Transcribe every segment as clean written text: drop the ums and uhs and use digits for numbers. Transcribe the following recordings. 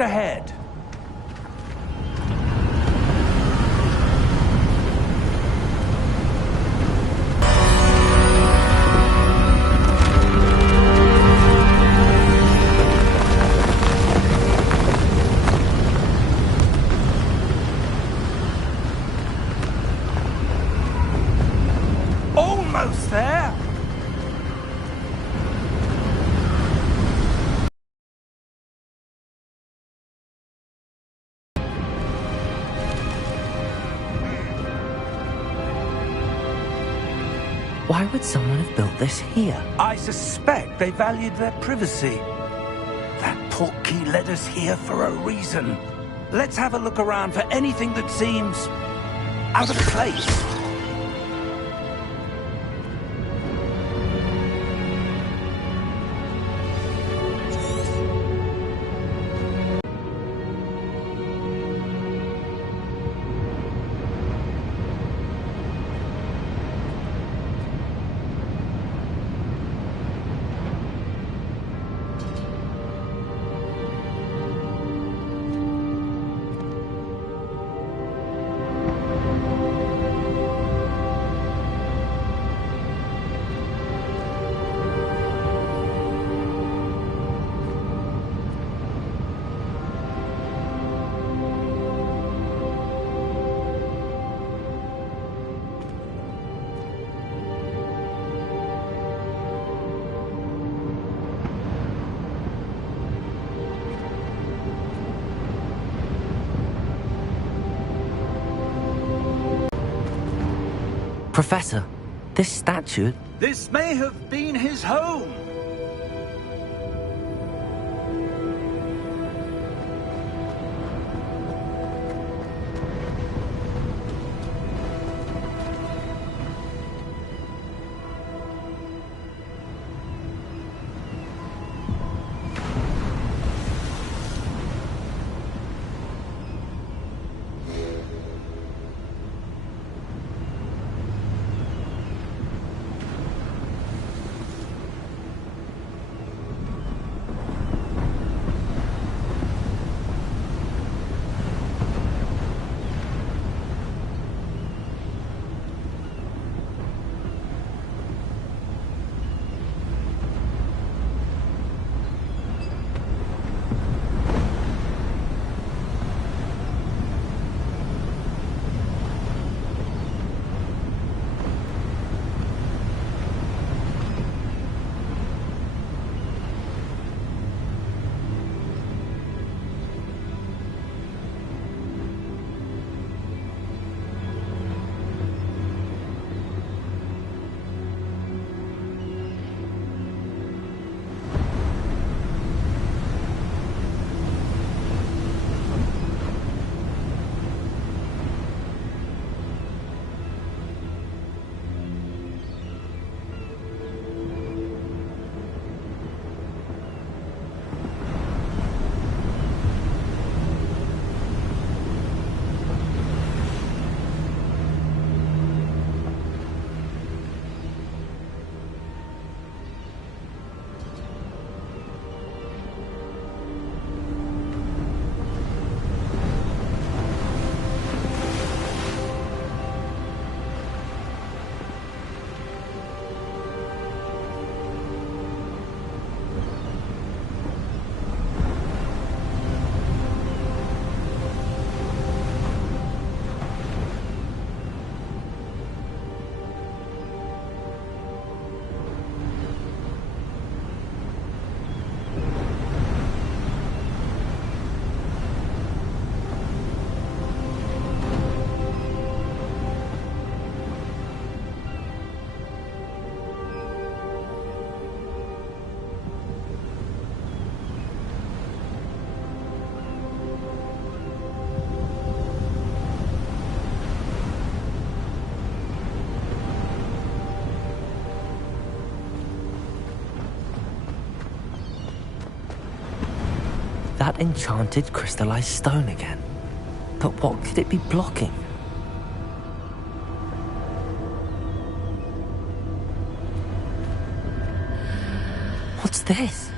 ahead. Almost there. Why would someone have built this here? I suspect they valued their privacy. That portkey led us here for a reason. Let's have a look around for anything that seems out of place. Professor, this statue... This may have been his home. That enchanted crystallized stone again. But what could it be blocking? What's this?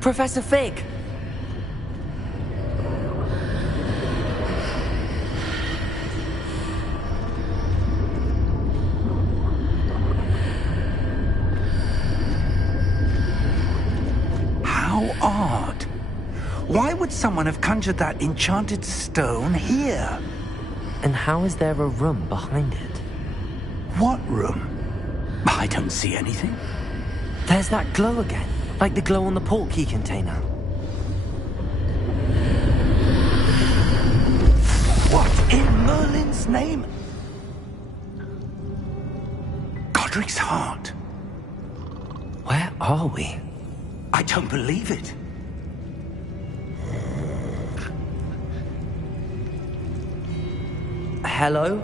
Professor Fig! odd. Why would someone have conjured that enchanted stone here? And how is there a room behind it? What room? I don't see anything. There's that glow again, like the glow on the portkey container. What in Merlin's name? Godric's heart. Where are we? I don't believe it. Hello?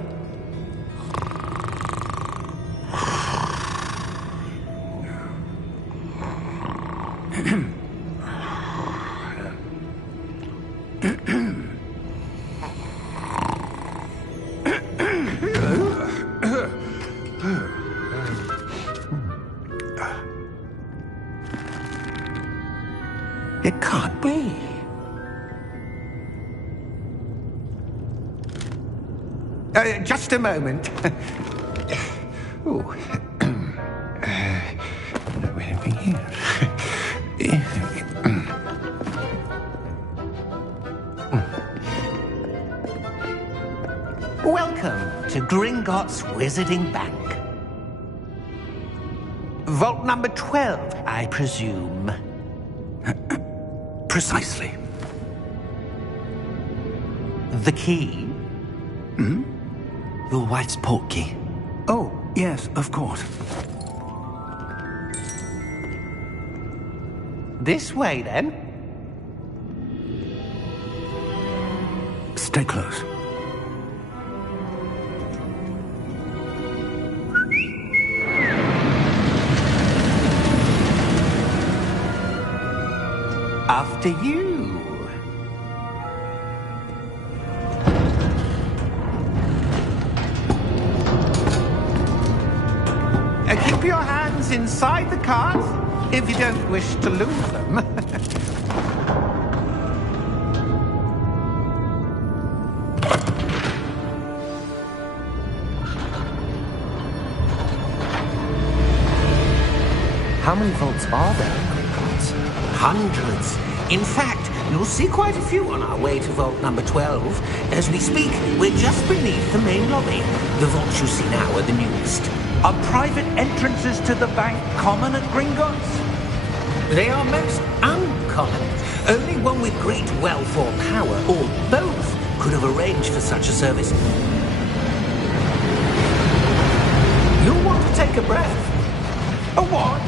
It can't be. Just a moment. Oh. Anything here? Welcome to Gringotts Wizarding Bank. Vault number 12, I presume. Precisely. The key? Your wife's portkey. Oh, yes, of course. This way, then. Stay close. After you. Keep your hands inside the cart if you don't wish to lose them. How many vaults are there in Gringotts? Hundreds. In fact, you'll see quite a few on our way to vault number 12. As we speak, we're just beneath the main lobby. The vaults you see now are the newest. Are private entrances to the bank common at Gringotts? They are most uncommon. Only one with great wealth or power, or both, could have arranged for such a service. You'll want to take a breath. A what?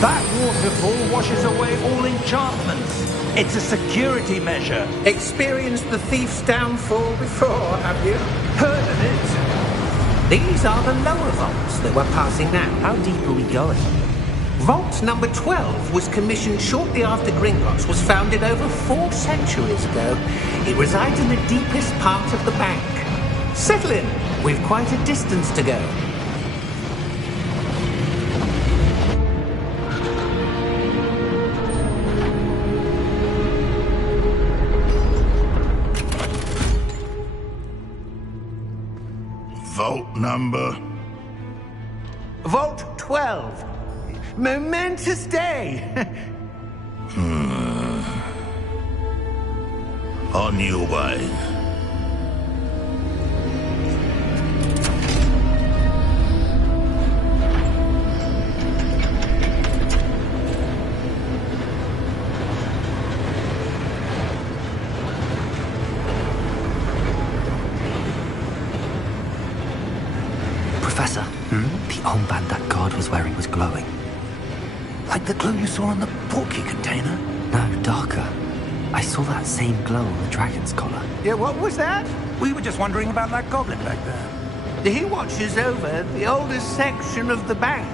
That waterfall washes away all enchantments. It's a security measure. Experienced the thief's downfall before, have you? Heard of it? These are the lower vaults that we're passing now. How deep are we going? Vault number 12 was commissioned shortly after Gringotts was founded over 4 centuries ago. It resides in the deepest part of the bank. Settle in. We've quite a distance to go. Vault number? Vault 12. Momentous day. On your way. Professor, the armband that guard was wearing was glowing. Like the glow you saw on the portkey container? No, darker. I saw that same glow on the dragon's collar. Yeah, what was that? We were just wondering about that goblin back there. He watches over the oldest section of the bank.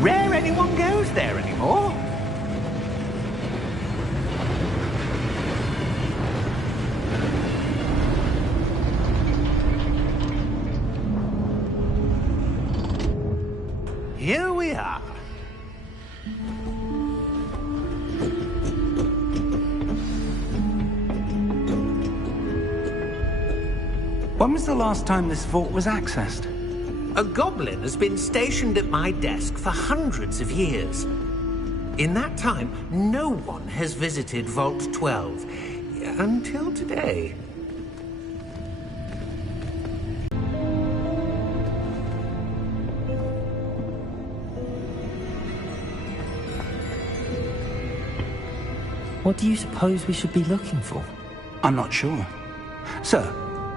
Rare anyone goes there anymore. Here we are. When was the last time this vault was accessed? A goblin has been stationed at my desk for hundreds of years. In that time, no one has visited Vault 12. Until today. What do you suppose we should be looking for? I'm not sure. Sir,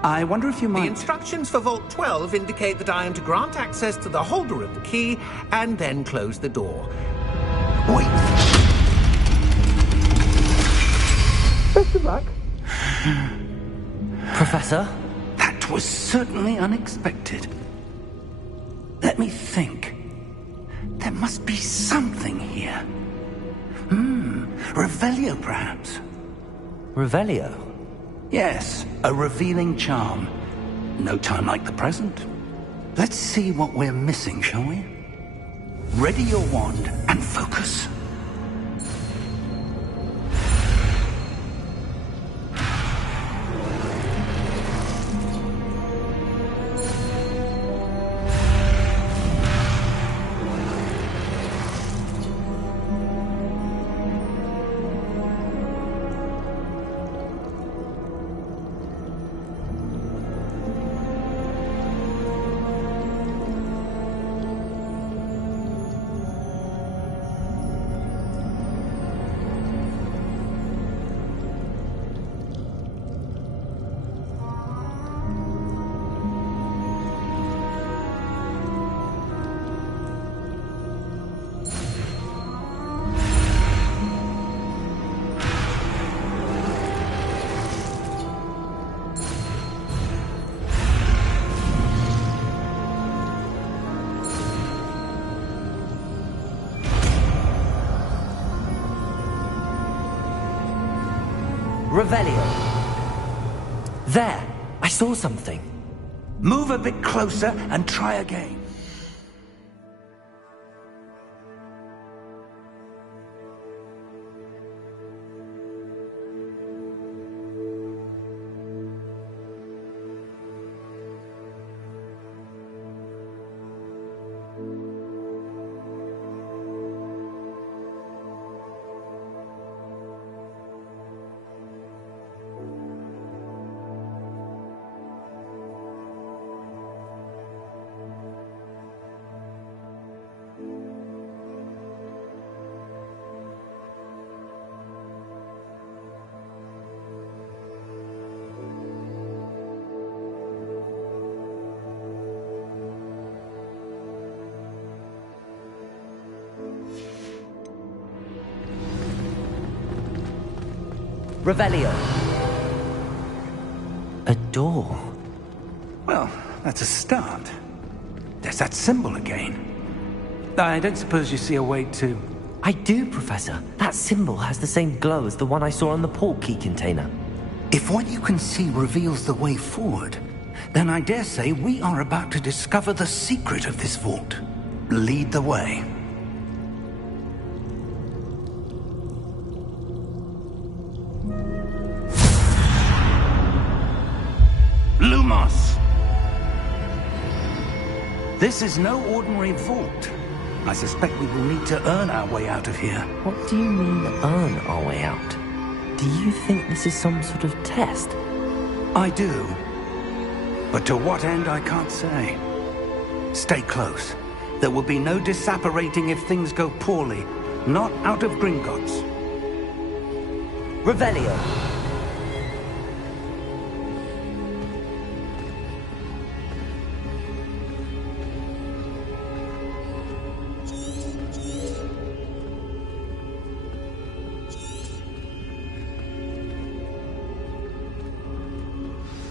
I wonder if you The might... instructions for Vault 12 indicate that I am to grant access to the holder of the key and then close the door. Wait! Best of luck. Professor? That was certainly unexpected. Let me think. There must be something here. Revelio, perhaps? Revelio? Yes, a revealing charm. No time like the present. Let's see what we're missing, shall we? Ready your wand and focus. Revelio. There! I saw something. Move a bit closer and try again. Revelio. A door. Well, that's a start. There's that symbol again. I don't suppose you see a way to... I do, Professor. That symbol has the same glow as the one I saw on the port key container. If what you can see reveals the way forward, then I dare say we are about to discover the secret of this vault. Lead the way. Lumos! This is no ordinary vault. I suspect we will need to earn our way out of here. What do you mean, earn our way out? Do you think this is some sort of test? I do. But to what end, I can't say. Stay close. There will be no disapparating if things go poorly. Not out of Gringotts. Revelio.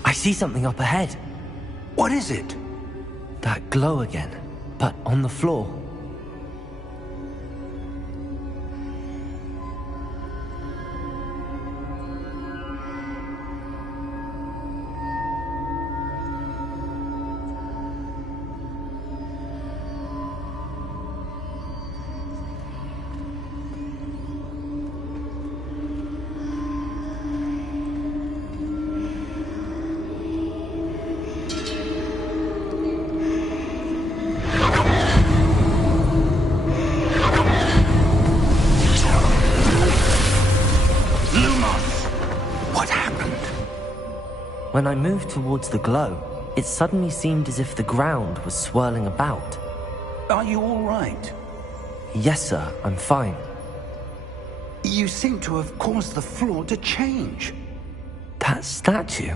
I see something up ahead. What is it? That glow again, but on the floor. When I moved towards the glow, it suddenly seemed as if the ground was swirling about. Are you all right? Yes, sir, I'm fine. You seem to have caused the floor to change. That statue?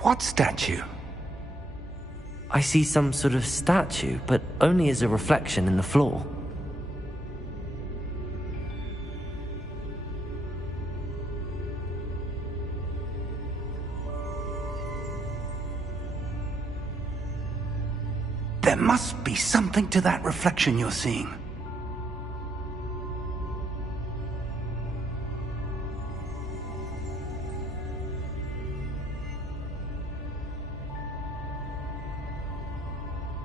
What statue? I see some sort of statue, but only as a reflection in the floor. There must be something to that reflection you're seeing.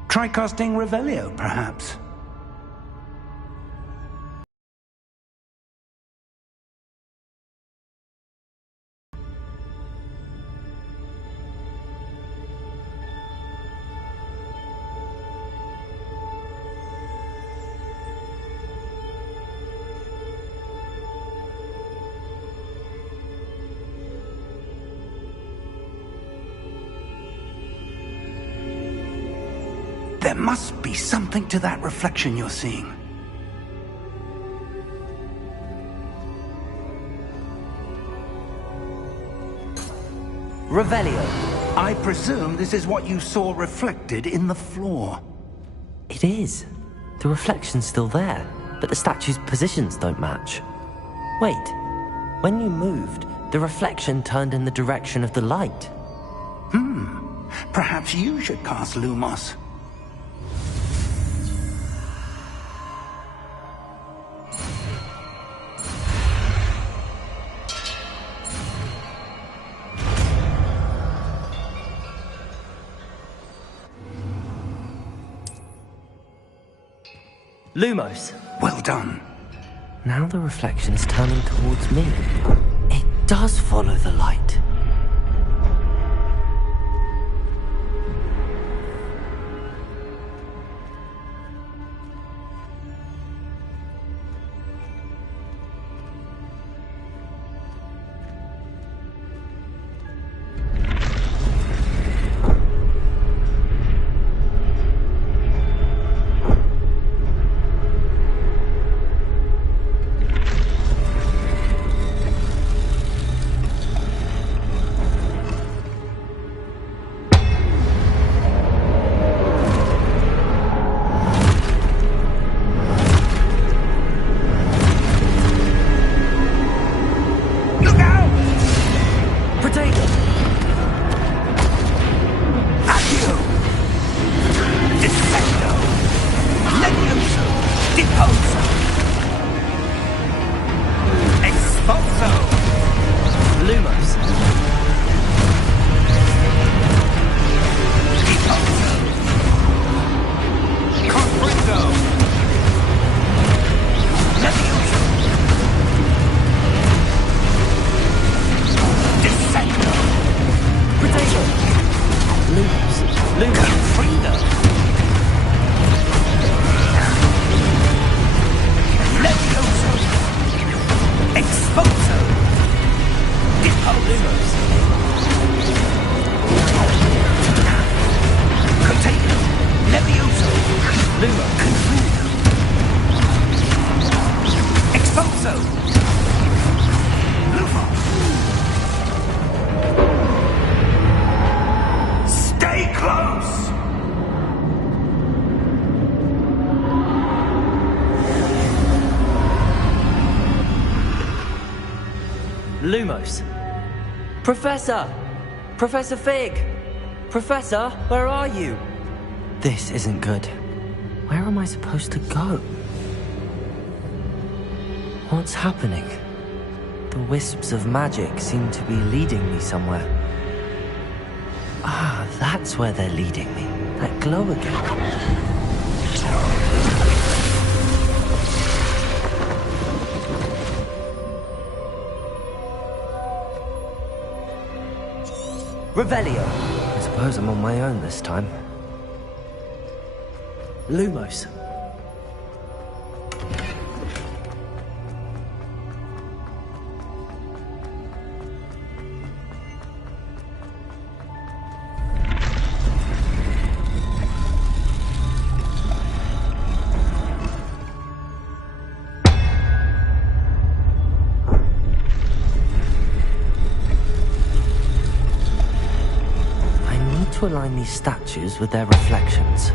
Try casting Revelio, perhaps. There must be something to that reflection you're seeing. Revelio. I presume this is what you saw reflected in the floor. It is. The reflection's still there, but the statue's positions don't match. Wait. When you moved, the reflection turned in the direction of the light. Perhaps you should cast Lumos. Lumos. Well done. Now the reflection is turning towards me. It does follow the light. Lumos. Professor! Professor Fig! Professor, where are you? This isn't good. Where am I supposed to go? What's happening? The wisps of magic seem to be leading me somewhere. Ah, that's where they're leading me. That glow again. Revelio. I suppose I'm on my own this time. Lumos. to align these statues with their reflections.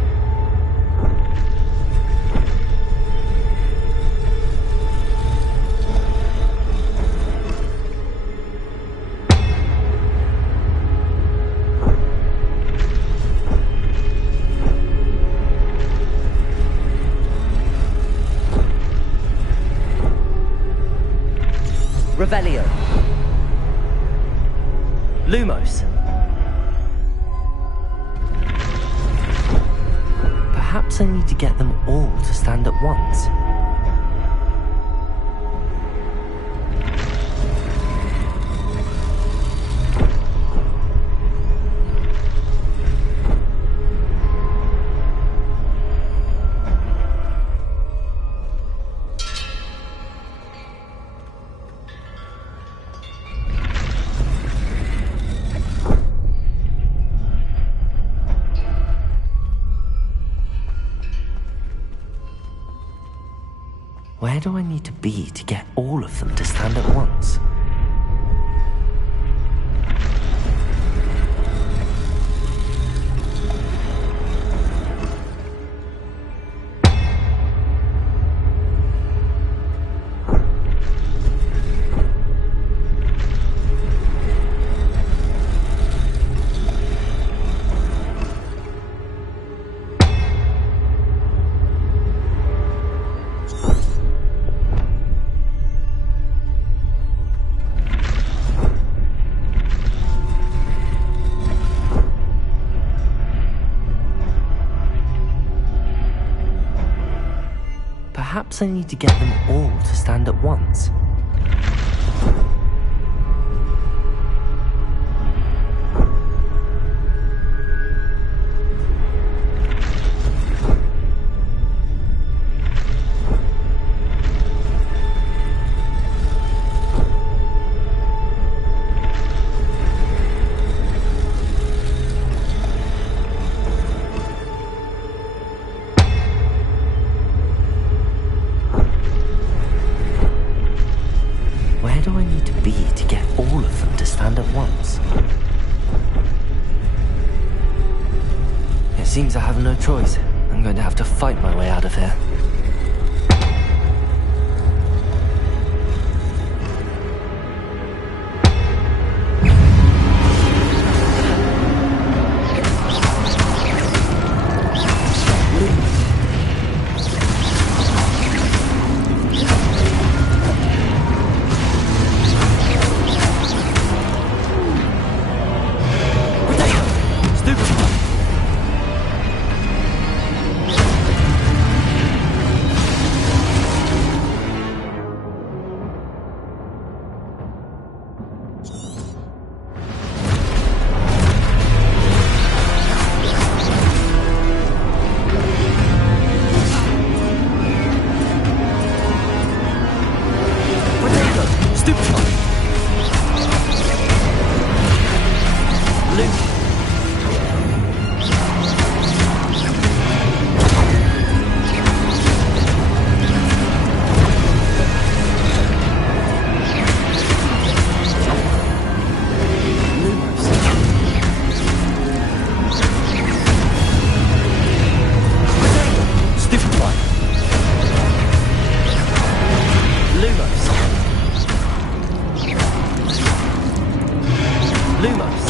Revelio. Lumos. Perhaps I need to get them all to stand at once. Where do I need to be to get all of them to stand at once? Perhaps I need to get them all to stand at once. Where do I need to be to get all of them to stand at once? It seems I have no choice. I'm going to have to fight my way out of here. Lumos.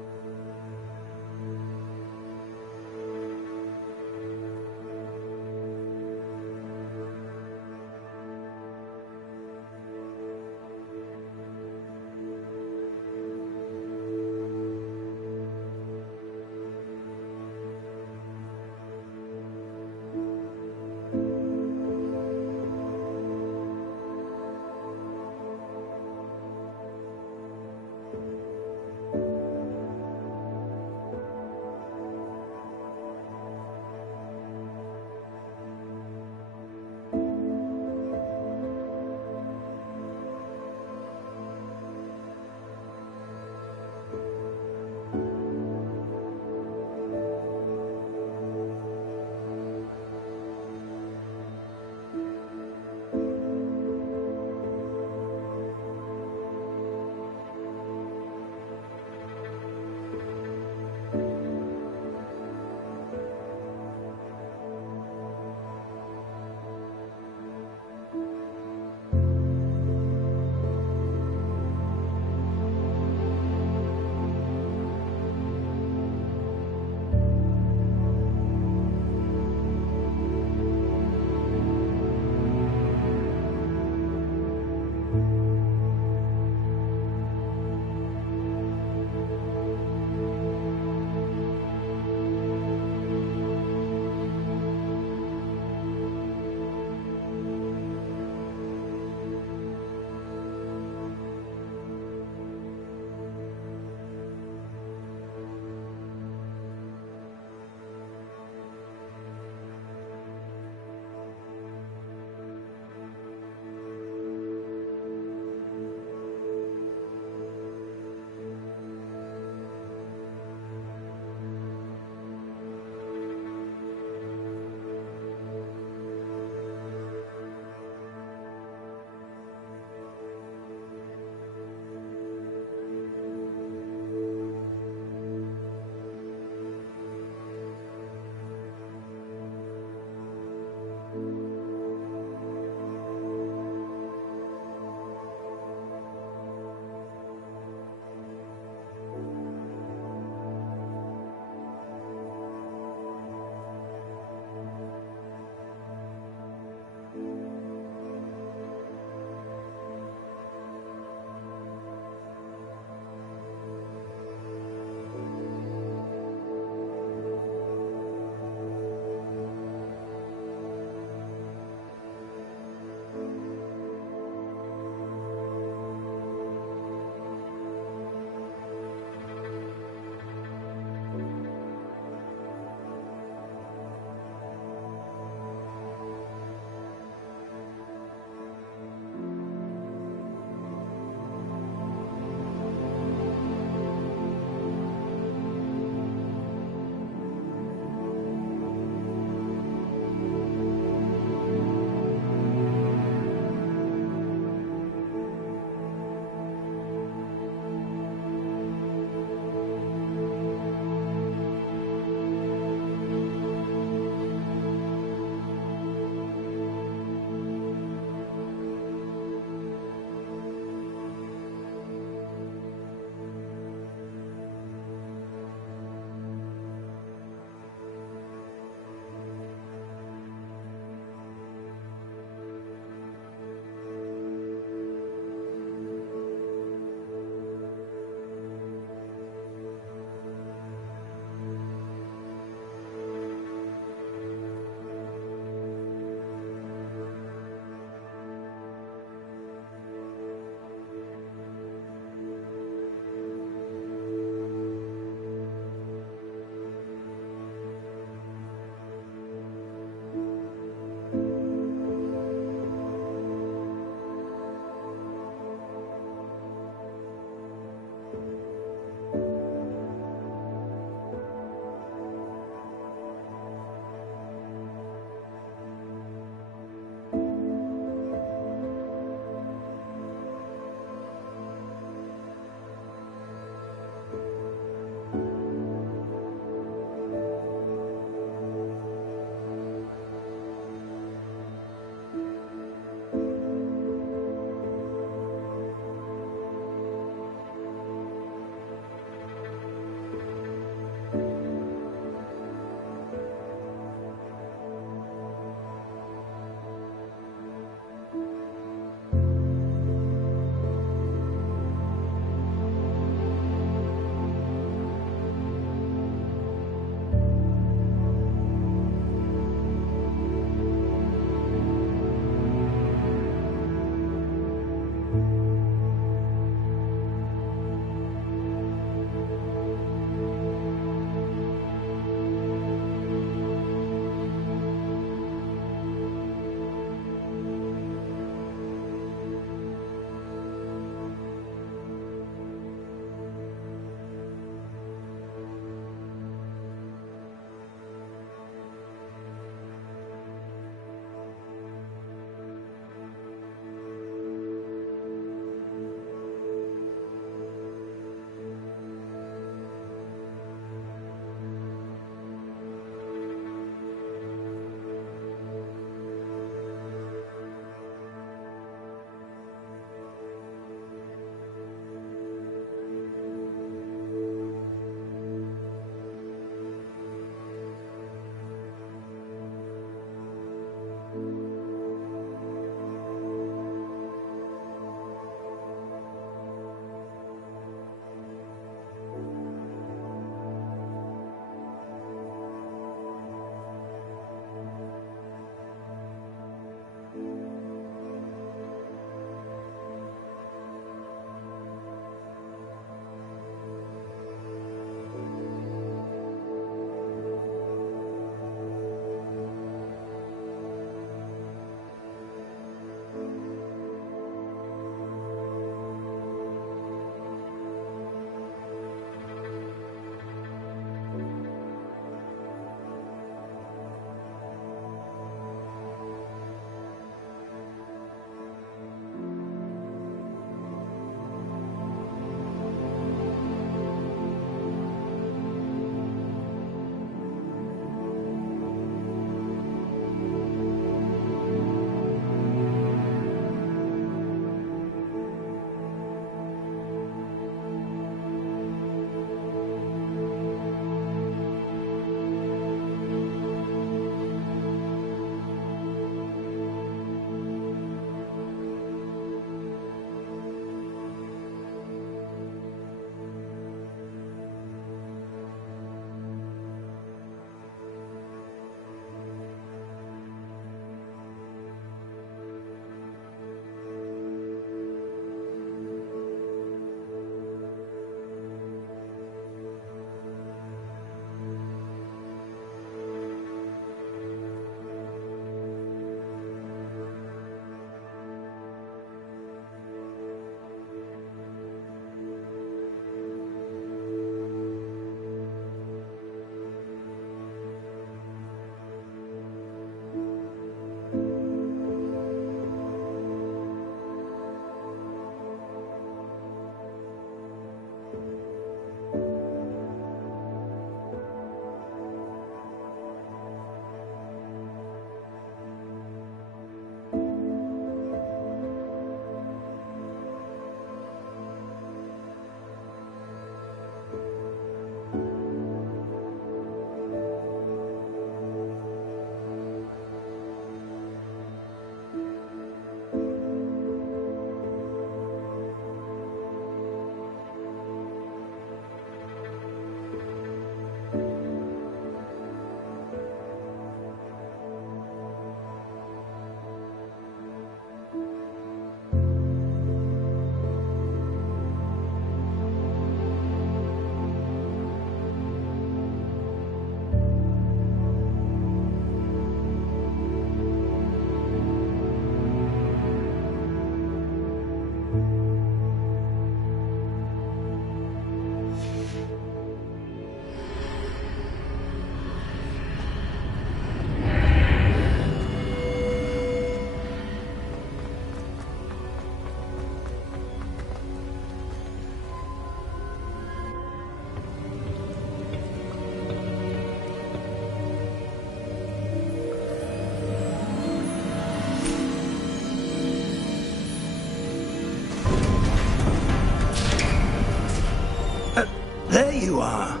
you are.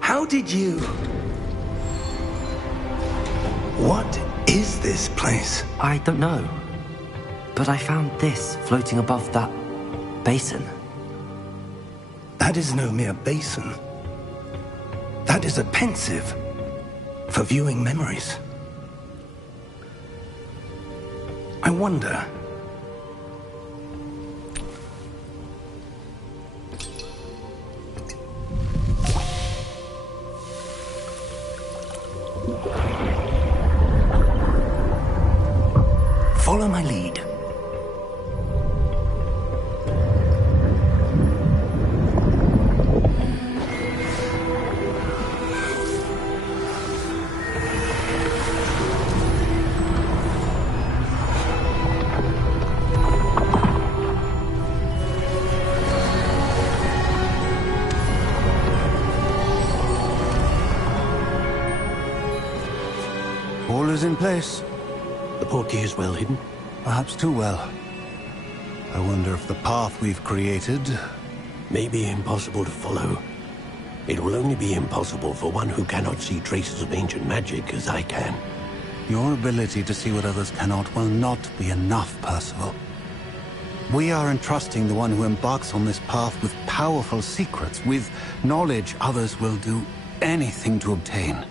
How did you... What is this place? I don't know. But I found this floating above that basin. That is no mere basin. That is a pensive for viewing memories. I wonder... Follow my lead. All is in place. The portkey is well hidden. Perhaps too well. I wonder if the path we've created... May be impossible to follow. It will only be impossible for one who cannot see traces of ancient magic as I can. Your ability to see what others cannot will not be enough, Percival. We are entrusting the one who embarks on this path with powerful secrets, with knowledge others will do anything to obtain.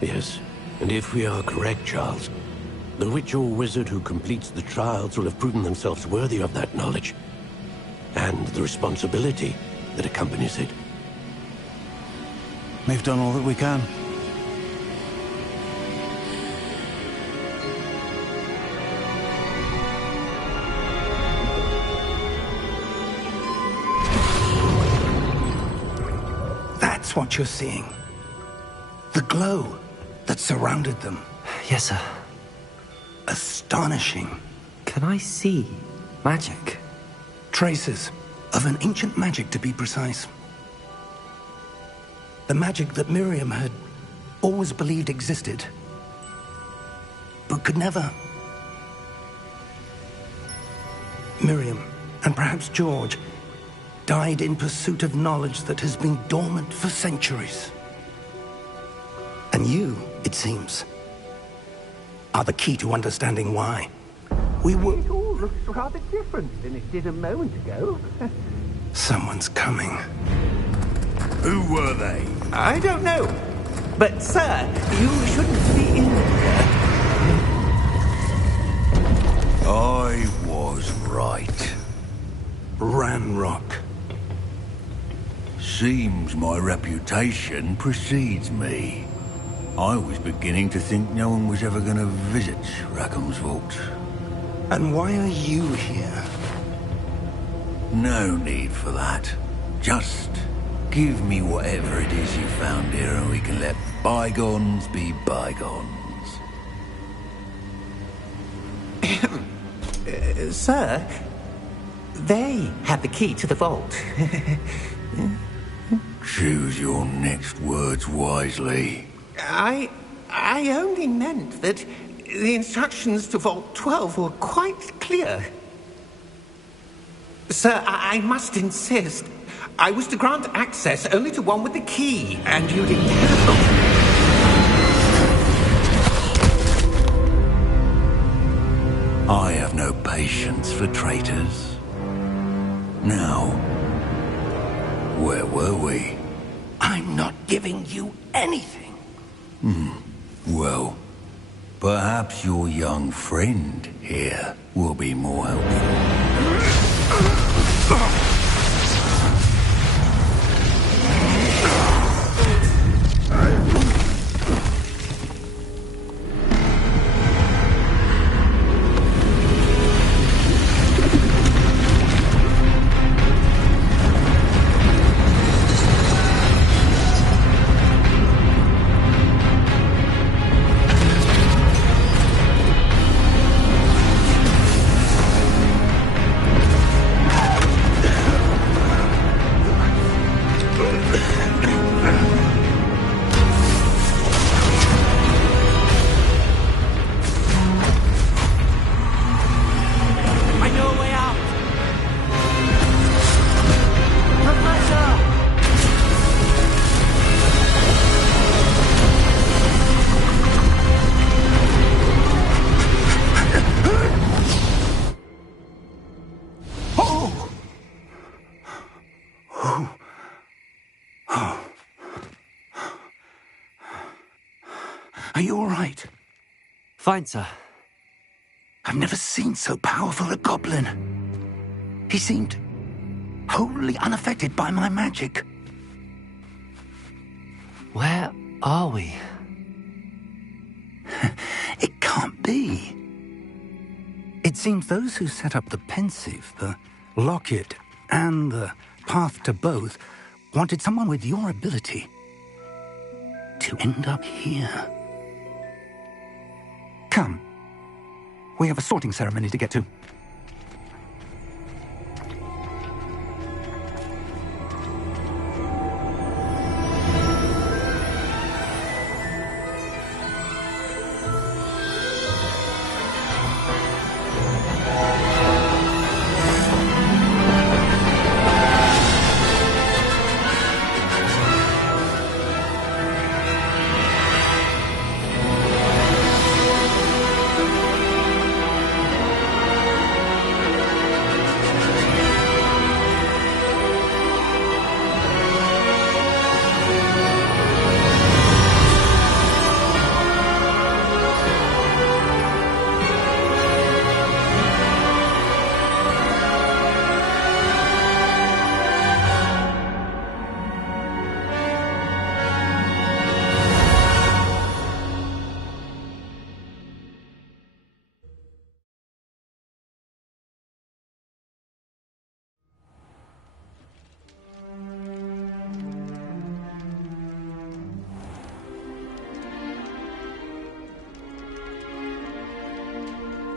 Yes, and if we are correct, Charles, the witch or wizard who completes the trials will have proven themselves worthy of that knowledge, and the responsibility that accompanies it. We've done all that we can. That's what you're seeing. The glow that surrounded them. Yes, sir. Astonishing. Can I see magic? Traces of an ancient magic, to be precise. The magic that Miriam had always believed existed, but could never. Miriam, and perhaps George, died in pursuit of knowledge that has been dormant for centuries. And you, it seems, are the key to understanding why. We were... It all looks rather different than it did a moment ago. Someone's coming. Who were they? I don't know. But, sir, you shouldn't be in here. I was right. Ranrock. Seems my reputation precedes me. I was beginning to think no one was ever going to visit Rackham's vault. And why are you here? No need for that. Just give me whatever it is you found here and we can let bygones be bygones. Sir, they had the key to the vault. Choose your next words wisely. I only meant that the instructions to Vault 12 were quite clear. Sir, I must insist. I was to grant access only to one with the key, and you didn't have... I have no patience for traitors. Now, where were we? I'm not giving you anything. Well, perhaps your young friend here will be more helpful. Are you all right? Fine, sir. I've never seen so powerful a goblin. He seemed wholly unaffected by my magic. Where are we? It can't be. It seems those who set up the pensive, the locket, and the path to both wanted someone with your ability to end up here. Come. We have a sorting ceremony to get to.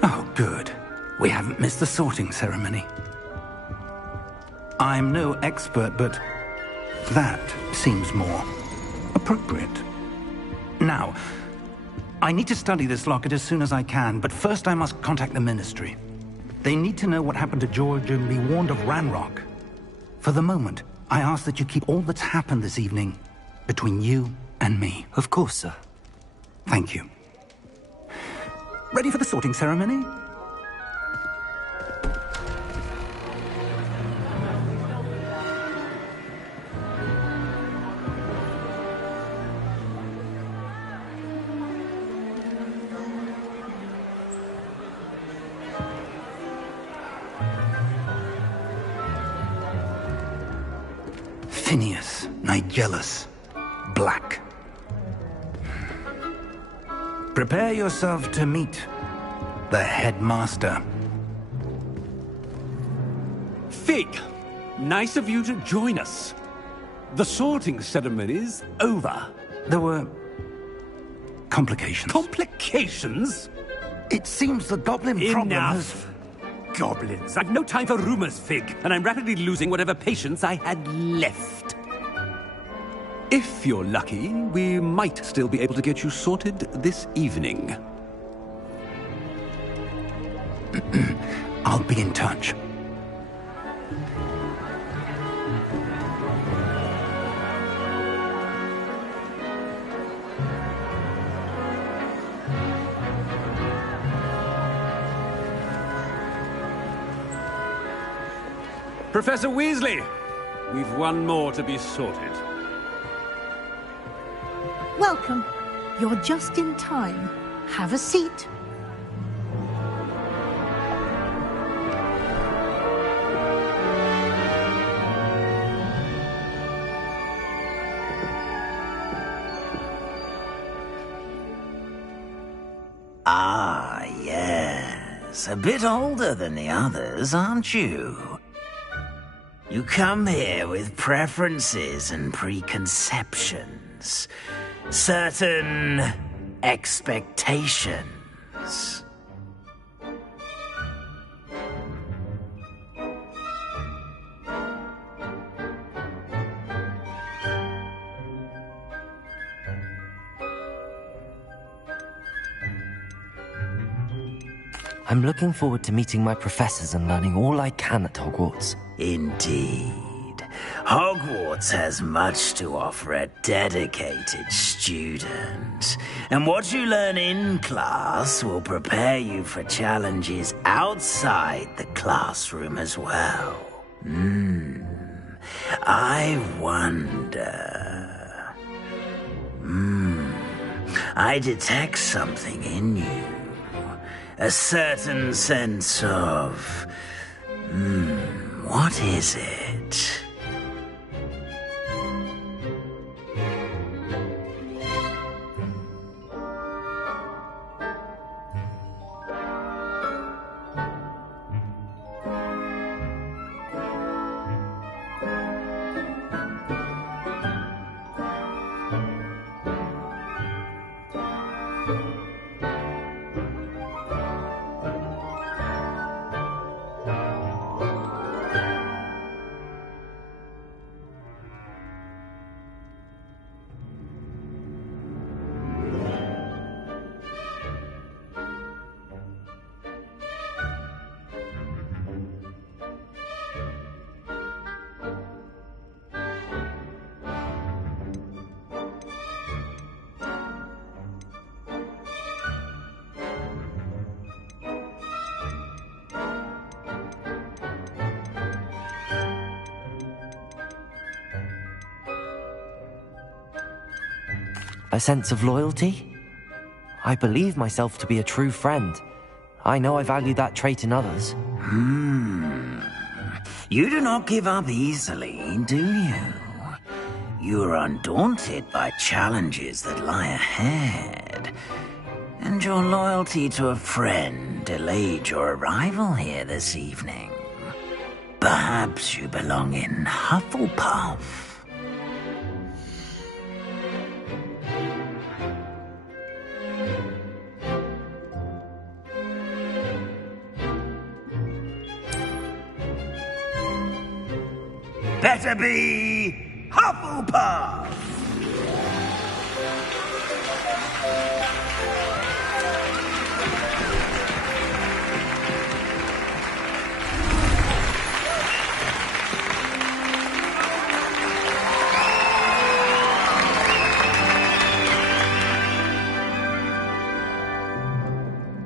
Oh, good. We haven't missed the sorting ceremony. I'm no expert, but that seems more appropriate. Now, I need to study this locket as soon as I can, but first I must contact the Ministry. They need to know what happened to George and be warned of Ranrock. For the moment, I ask that you keep all that's happened this evening between you and me. Of course, sir. Thank you. Ready for the sorting ceremony? Phineas, Nigellus, Black. Prepare yourself to meet the headmaster. Fig, nice of you to join us. The sorting ceremony's over. There were complications. Complications? It seems the goblin problem has... Enough. Goblins. I've no time for rumors, Fig, and I'm rapidly losing whatever patience I had left. If you're lucky, we might still be able to get you sorted this evening. I'll be in touch. Professor Weasley, we've one more to be sorted. Welcome. You're just in time. Have a seat. Ah, yes. A bit older than the others, aren't you? You come here with preferences and preconceptions. Certain expectations. I'm looking forward to meeting my professors and learning all I can at Hogwarts. Indeed. Hogwarts has much to offer a dedicated student. And what you learn in class will prepare you for challenges outside the classroom as well. I wonder... I detect something in you. A certain sense of... what is it? A sense of loyalty? I believe myself to be a true friend. I know I value that trait in others. You do not give up easily, do you? You are undaunted by challenges that lie ahead. And your loyalty to a friend delayed your arrival here this evening. Perhaps you belong in Hufflepuff. Better be Hufflepuff!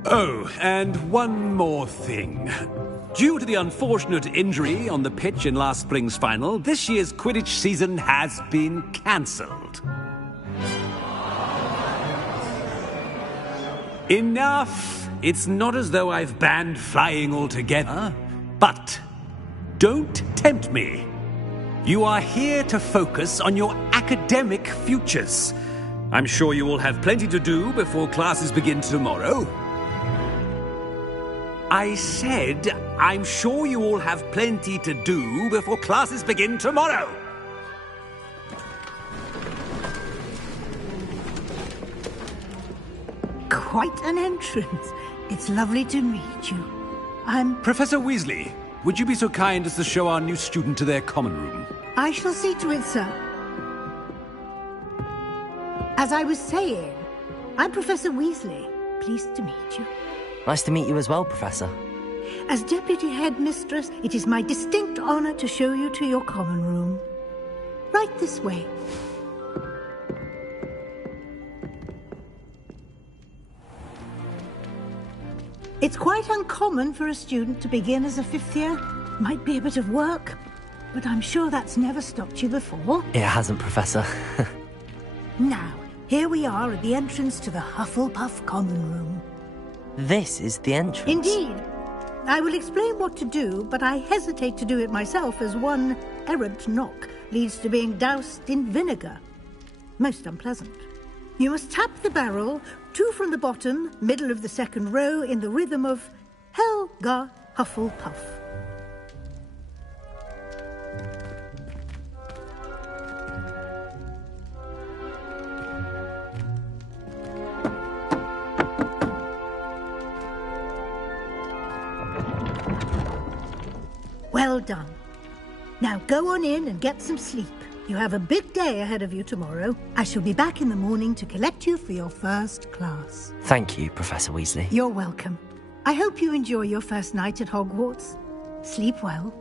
Oh, and one more thing. Due to the unfortunate injury on the pitch in last spring's final, this year's Quidditch season has been cancelled. Enough! It's not as though I've banned flying altogether, but don't tempt me. You are here to focus on your academic futures. I'm sure you will have plenty to do before classes begin tomorrow. I said, I'm sure you all have plenty to do before classes begin tomorrow. Quite an entrance. It's lovely to meet you. I'm... Professor Weasley, would you be so kind as to show our new student to their common room? I shall see to it, sir. As I was saying, I'm Professor Weasley. Pleased to meet you. Nice to meet you as well, Professor. As Deputy Headmistress, it is my distinct honor to show you to your common room. Right this way. It's quite uncommon for a student to begin as a fifth year. Might be a bit of work, but I'm sure that's never stopped you before. It hasn't, Professor. Now, here we are at the entrance to the Hufflepuff common room. This is the entrance. Indeed. I will explain what to do, but I hesitate to do it myself as one errant knock leads to being doused in vinegar. Most unpleasant. You must tap the barrel, 2 from the bottom, middle of the second row, in the rhythm of Helga Hufflepuff. Well done. Now go on in and get some sleep. You have a big day ahead of you tomorrow. I shall be back in the morning to collect you for your first class. Thank you, Professor Weasley. You're welcome. I hope you enjoy your first night at Hogwarts. Sleep well.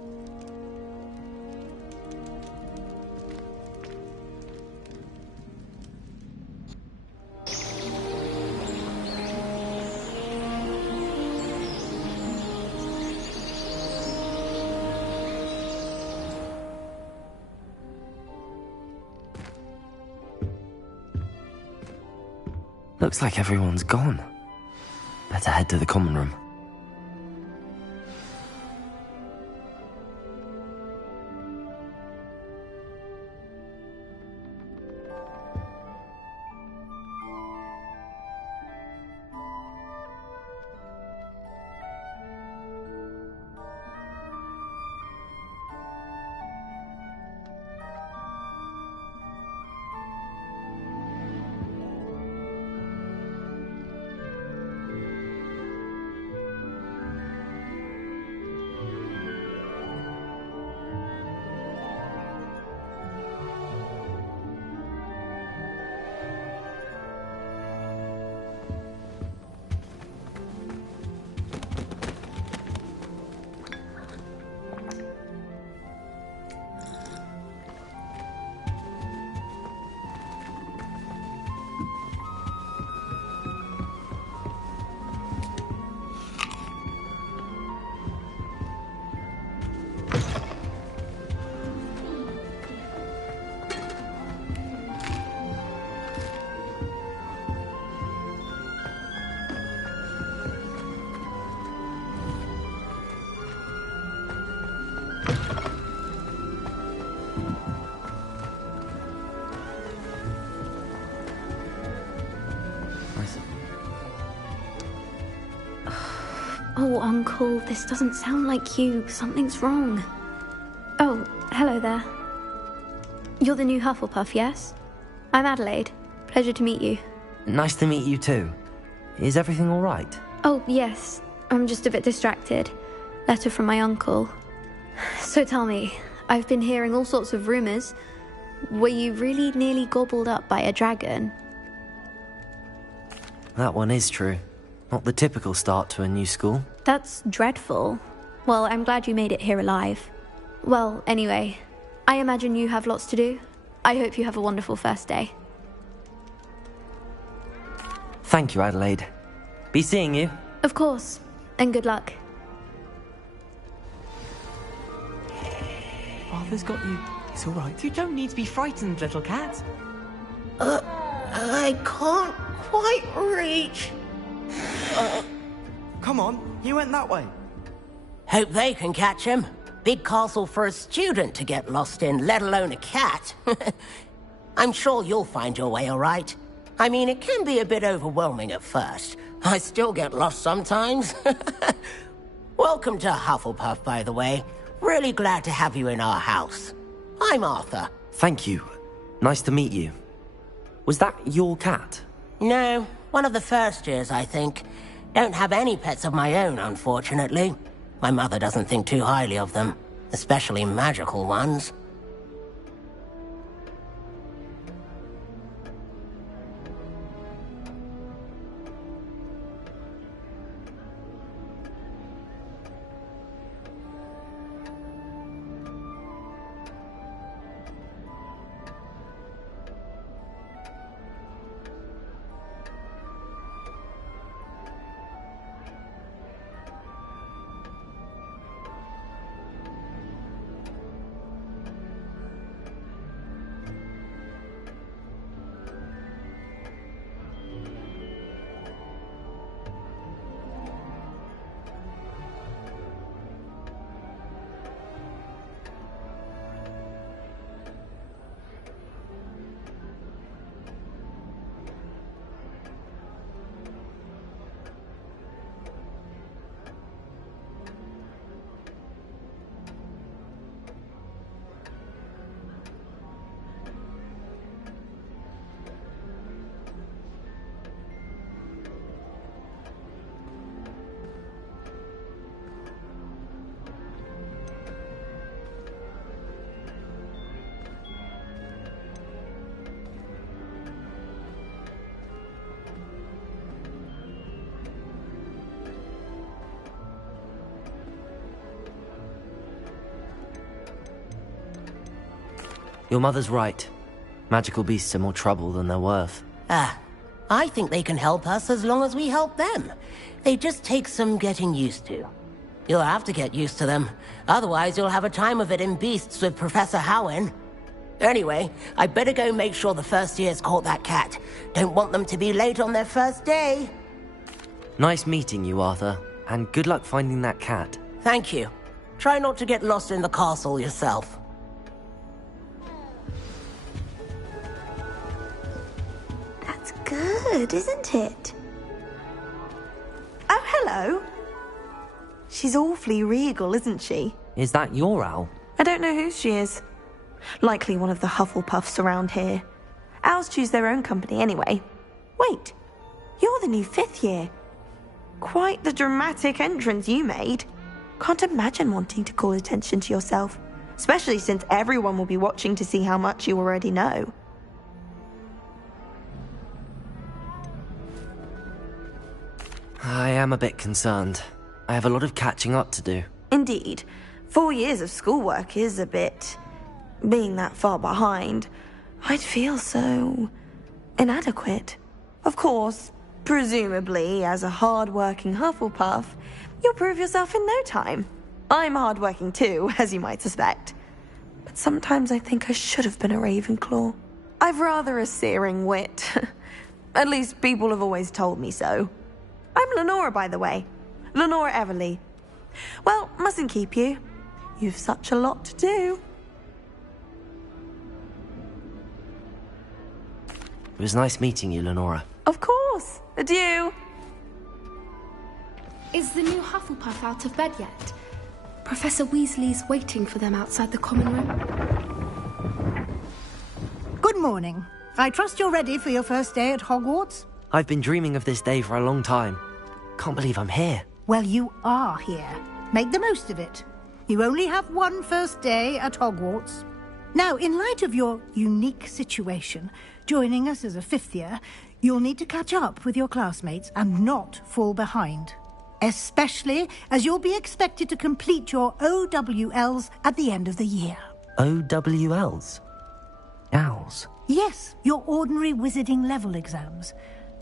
Looks like everyone's gone. Better head to the common room. Oh, Uncle, this doesn't sound like you. Something's wrong. Oh, hello there. You're the new Hufflepuff, yes? I'm Adelaide. Pleasure to meet you. Nice to meet you too. Is everything all right? Oh, yes. I'm just a bit distracted. Letter from my uncle. So tell me, I've been hearing all sorts of rumors. Were you really nearly gobbled up by a dragon? That one is true. Not the typical start to a new school. That's dreadful. Well, I'm glad you made it here alive. Well, anyway, I imagine you have lots to do. I hope you have a wonderful first day. Thank you, Adelaide. Be seeing you. Of course, and good luck. Arthur's got you. It's all right. You don't need to be frightened, little cat. I can't quite reach. Come on, he went that way. Hope they can catch him. Big castle for a student to get lost in, let alone a cat. I'm sure you'll find your way all right. I mean, it can be a bit overwhelming at first. I still get lost sometimes. Welcome to Hufflepuff, by the way. Really glad to have you in our house. I'm Arthur. Thank you. Nice to meet you. Was that your cat? No, one of the first years, I think. Don't have any pets of my own, unfortunately. My mother doesn't think too highly of them, especially magical ones. Your mother's right. Magical beasts are more trouble than they're worth. I think they can help us as long as we help them. They just take some getting used to. You'll have to get used to them. Otherwise, you'll have a time of it in Beasts with Professor Howin. Anyway, I better go make sure the first years caught that cat. Don't want them to be late on their first day. Nice meeting you, Arthur. And good luck finding that cat. Thank you. Try not to get lost in the castle yourself. That's good, isn't it? Oh, hello. She's awfully regal, isn't she? Is that your owl? I don't know who she is. Likely one of the Hufflepuffs around here. Owls choose their own company anyway. Wait, you're the new 5th year. Quite the dramatic entrance you made. Can't imagine wanting to call attention to yourself, especially since everyone will be watching to see how much you already know. I am a bit concerned. I have a lot of catching up to do. Indeed. 4 years of schoolwork is a bit... Being that far behind, I'd feel so... inadequate. Of course, presumably, as a hard-working Hufflepuff, you'll prove yourself in no time. I'm hard-working too, as you might suspect. But sometimes I think I should have been a Ravenclaw. I've rather a searing wit. At least people have always told me so. I'm Lenora, by the way. Lenora Everly. Well, mustn't keep you. You've such a lot to do. It was nice meeting you, Lenora. Of course. Adieu. Is the new Hufflepuff out of bed yet? Professor Weasley's waiting for them outside the common room. Good morning. I trust you're ready for your first day at Hogwarts? I've been dreaming of this day for a long time. Can't believe I'm here. Well, you are here. Make the most of it. You only have one first day at Hogwarts. Now, in light of your unique situation, joining us as a 5th year, you'll need to catch up with your classmates and not fall behind. Especially as you'll be expected to complete your OWLs at the end of the year. OWLs? Owls? Yes, your ordinary wizarding level exams.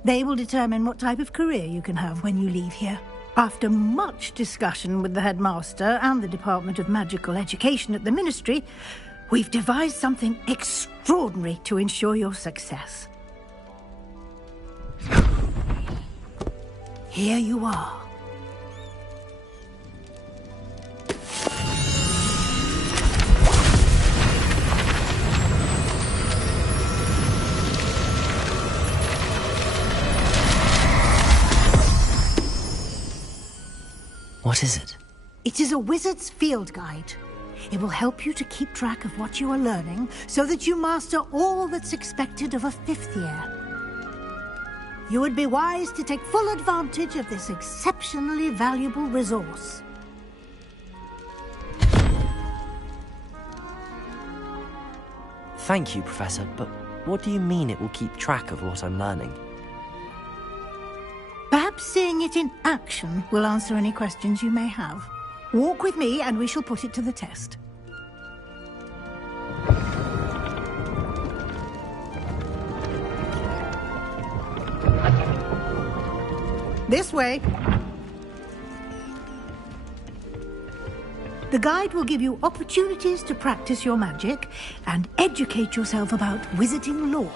They will determine what type of career you can have when you leave here. After much discussion with the headmaster and the Department of Magical Education at the Ministry, we've devised something extraordinary to ensure your success. Here you are. What is it? It is a wizard's field guide. It will help you to keep track of what you are learning so that you master all that's expected of a 5th year. You would be wise to take full advantage of this exceptionally valuable resource. Thank you, Professor, but what do you mean it will keep track of what I'm learning? Perhaps seeing it in action will answer any questions you may have. Walk with me and we shall put it to the test. This way. The guide will give you opportunities to practice your magic and educate yourself about wizarding lore.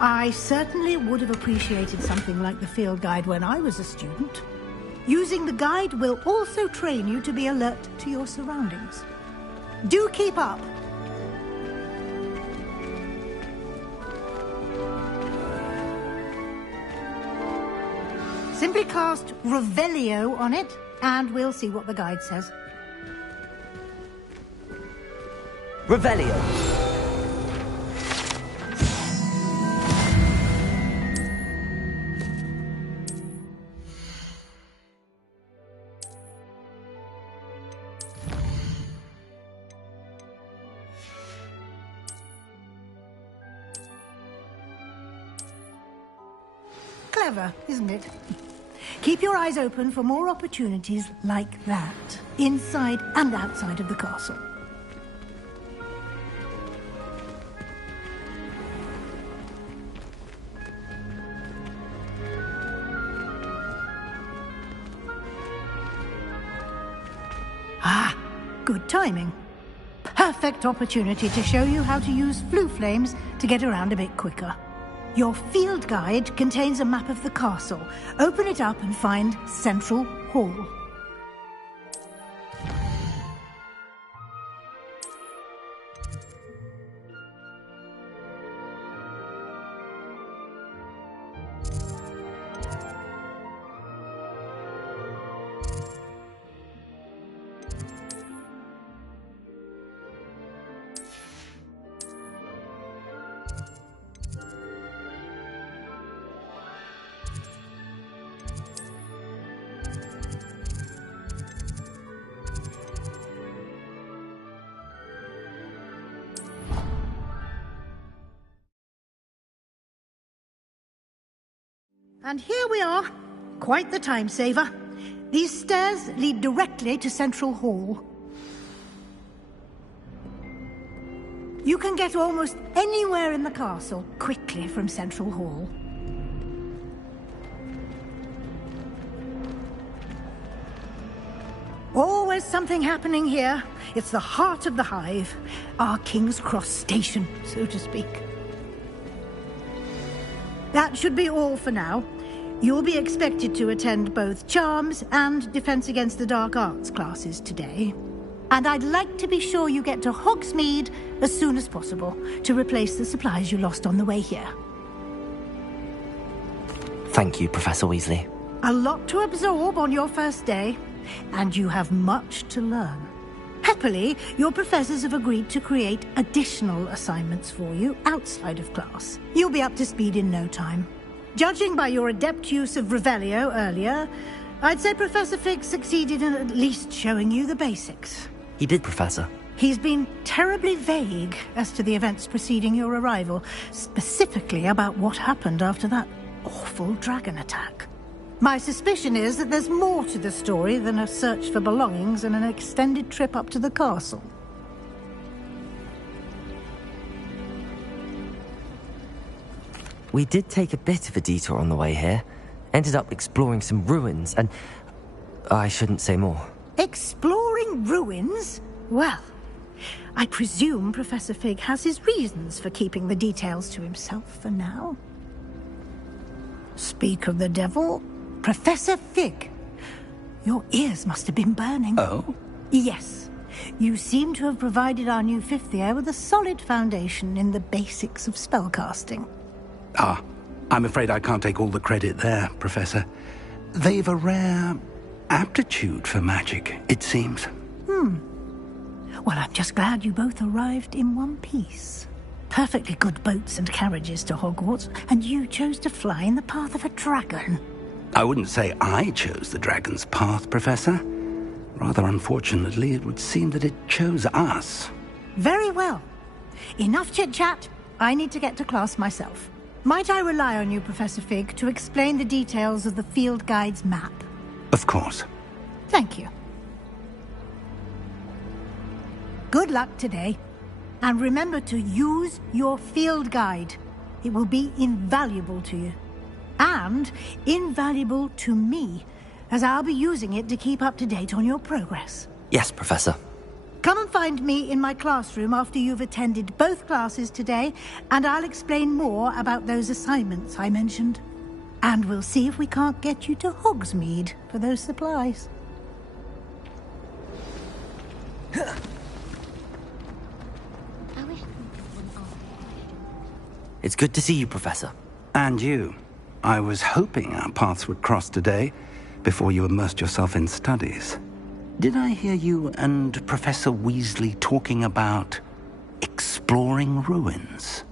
I certainly would have appreciated something like the field guide when I was a student. Using the guide will also train you to be alert to your surroundings. Do keep up. Simply cast Revelio on it, and we'll see what the guide says. Revelio. Clever, isn't it? Keep your eyes open for more opportunities like that, inside and outside of the castle. Ah, good timing. perfect opportunity to show you how to use flue flames to get around a bit quicker. Your field guide contains a map of the castle. Open it up and find Central Hall. And here we are. Quite the time saver. These stairs lead directly to Central Hall. You can get almost anywhere in the castle quickly from Central Hall. Always something happening here. It's the heart of the hive. Our King's Cross station, so to speak. That should be all for now. You'll be expected to attend both Charms and Defense Against the Dark Arts classes today. And I'd like to be sure you get to Hogsmeade as soon as possible to replace the supplies you lost on the way here. Thank you, Professor Weasley. A lot to absorb on your first day, and you have much to learn. Happily, your professors have agreed to create additional assignments for you outside of class. You'll be up to speed in no time. Judging by your adept use of Revelio earlier, I'd say Professor Fig succeeded in at least showing you the basics. He did, Professor. He's been terribly vague as to the events preceding your arrival, specifically about what happened after that awful dragon attack. My suspicion is that there's more to the story than a search for belongings and an extended trip up to the castle. We did take a bit of a detour on the way here. Ended up exploring some ruins and... I shouldn't say more. Exploring ruins? Well, I presume Professor Fig has his reasons for keeping the details to himself for now. Speak of the devil, Professor Fig. Your ears must have been burning. Oh? Yes. You seem to have provided our new fifth year with a solid foundation in the basics of spellcasting. Ah, I'm afraid I can't take all the credit there, Professor. They've a rare aptitude for magic, it seems. Well, I'm just glad you both arrived in one piece. Perfectly good boats and carriages to Hogwarts, and you chose to fly in the path of a dragon. I wouldn't say I chose the dragon's path, Professor. Rather unfortunately, it would seem that it chose us. Very well. Enough chit-chat. I need to get to class myself. Might I rely on you, Professor Fig, to explain the details of the field guide's map? Of course. Thank you. Good luck today. And remember to use your field guide. It will be invaluable to you. And invaluable to me, as I'll be using it to keep up to date on your progress. Yes, Professor. Come and find me in my classroom after you've attended both classes today, and I'll explain more about those assignments I mentioned. And we'll see if we can't get you to Hogsmeade for those supplies. It's good to see you, Professor. And you. I was hoping our paths would cross today, before you immersed yourself in studies. Did I hear you and Professor Weasley talking about exploring ruins?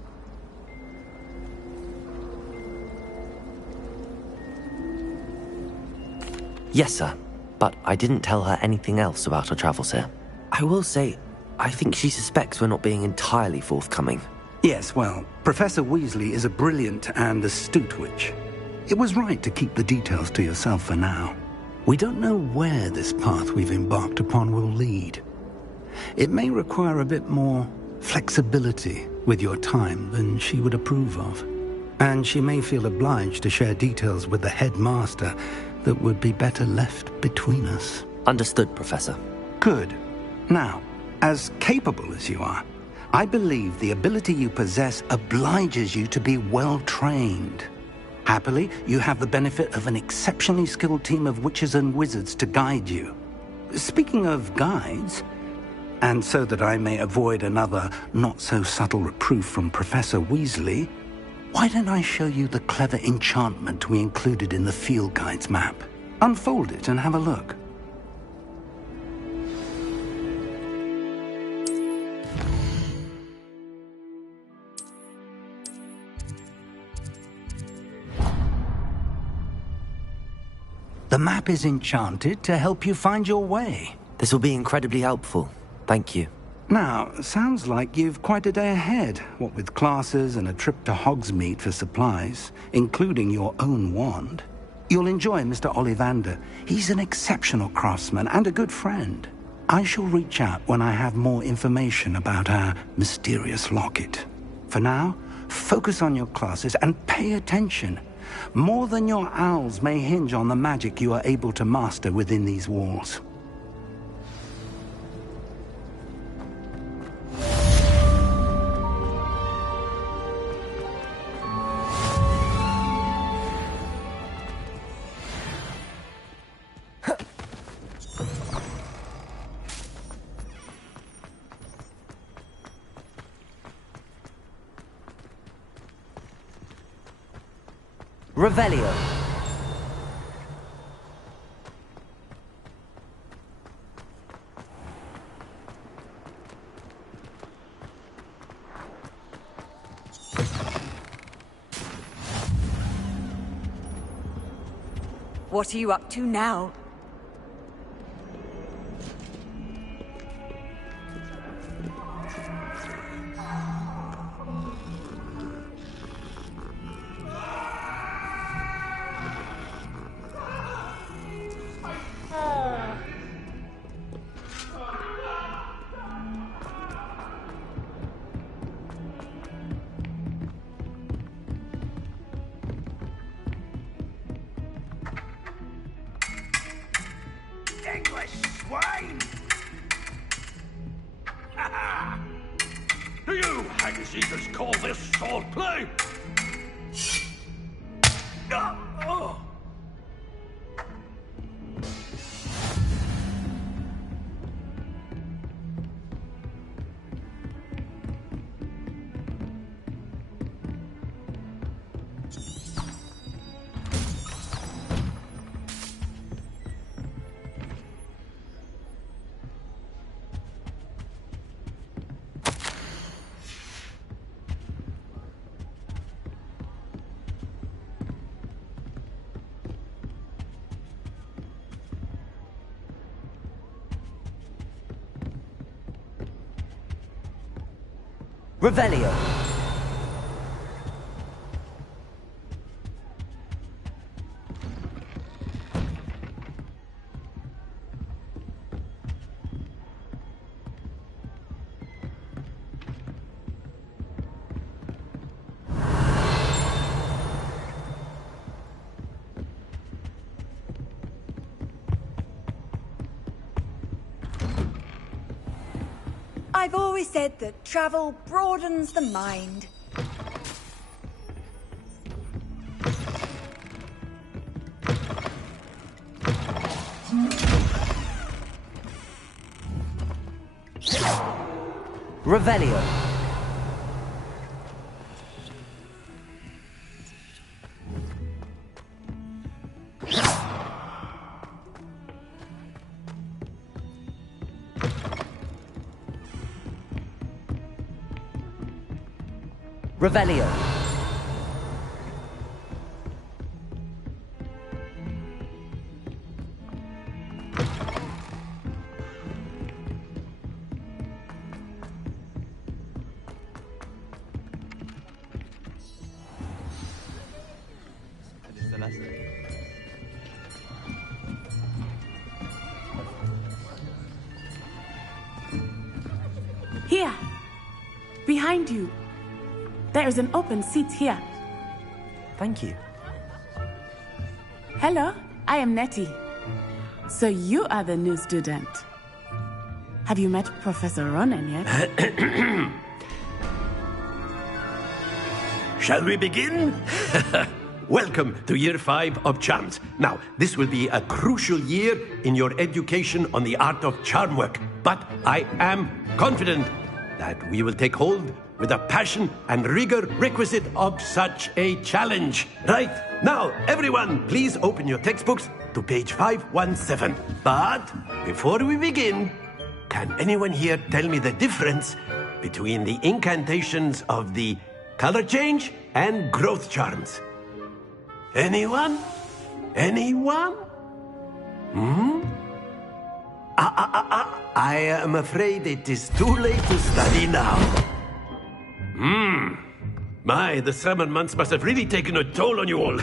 Yes, sir. But I didn't tell her anything else about our travels here. I will say, I think she suspects we're not being entirely forthcoming. Yes, well, Professor Weasley is a brilliant and astute witch. It was right to keep the details to yourself for now. We don't know where this path we've embarked upon will lead. It may require a bit more flexibility with your time than she would approve of. And she may feel obliged to share details with the headmaster that would be better left between us. Understood, Professor. Good. Now, As capable as you are, I believe the ability you possess obliges you to be well trained. Happily, you have the benefit of an exceptionally skilled team of witches and wizards to guide you. Speaking of guides, and so that I may avoid another not-so-subtle reproof from Professor Weasley, why don't I show you the clever enchantment we included in the field guide's map? Unfold it and have a look. The map is enchanted to help you find your way. This will be incredibly helpful. Thank you. Now, sounds like you've quite a day ahead, what with classes and a trip to Hogsmeade for supplies, including your own wand. You'll enjoy Mr. Ollivander. He's an exceptional craftsman and a good friend. I shall reach out when I have more information about our mysterious locket. For now, focus on your classes and pay attention. More than your owls may hinge on the magic you are able to master within these walls. Revelio. What are you up to now? English swine! Do you hag-seekers call this swordplay? Oh. Revelio. I've always said that travel broadens the mind. Revelio. Revelio. Here, behind you. There is an open seat here. Thank you. Hello, I am Nettie. So you are the new student. Have you met Professor Ronan yet? Shall we begin? Welcome to Year 5 of Charms. Now, this will be a crucial year in your education on the art of charm work. But I am confident that we will take hold with the passion and rigor requisite of such a challenge. Right, now, everyone, please open your textbooks to page 517. But before we begin, can anyone here tell me the difference between the incantations of the color change and growth charms? Anyone? Anyone? I am afraid it is too late to study now. My, the summer months must have really taken a toll on you all.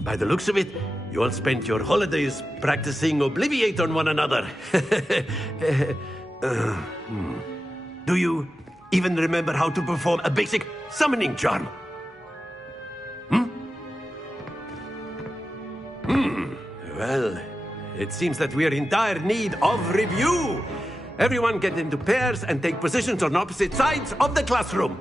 By the looks of it, you all spent your holidays practicing Obliviate on one another. Do you even remember how to perform a basic summoning charm? Well, it seems that we are in dire need of review. Everyone get into pairs and take positions on opposite sides of the classroom.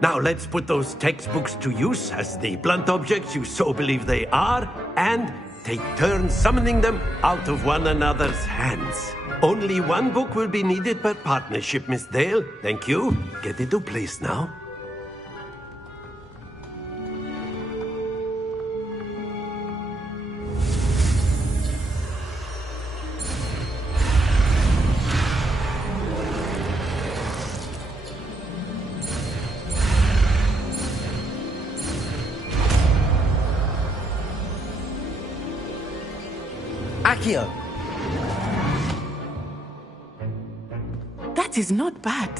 Now let's put those textbooks to use as the blunt objects you so believe they are, and take turns summoning them out of one another's hands. Only one book will be needed per partnership, Miss Dale. Thank you. Get into place now. Accio. That is not bad.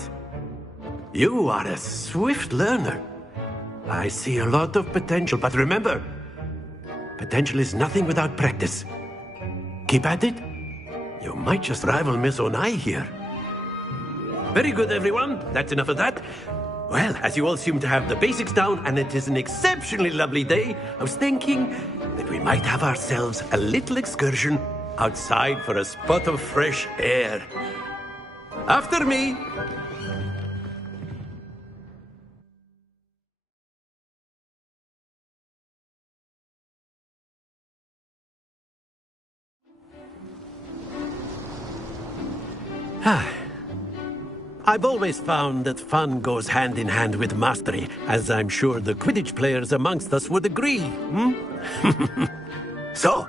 You are a swift learner. I see a lot of potential, but remember, potential is nothing without practice. Keep at it. You might just rival Miss Onai here. Very good, everyone. That's enough of that. Well, as you all seem to have the basics down, and it is an exceptionally lovely day, I was thinking that we might have ourselves a little excursion outside for a spot of fresh air. After me. I've always found that fun goes hand in hand with mastery, as I'm sure the Quidditch players amongst us would agree. So,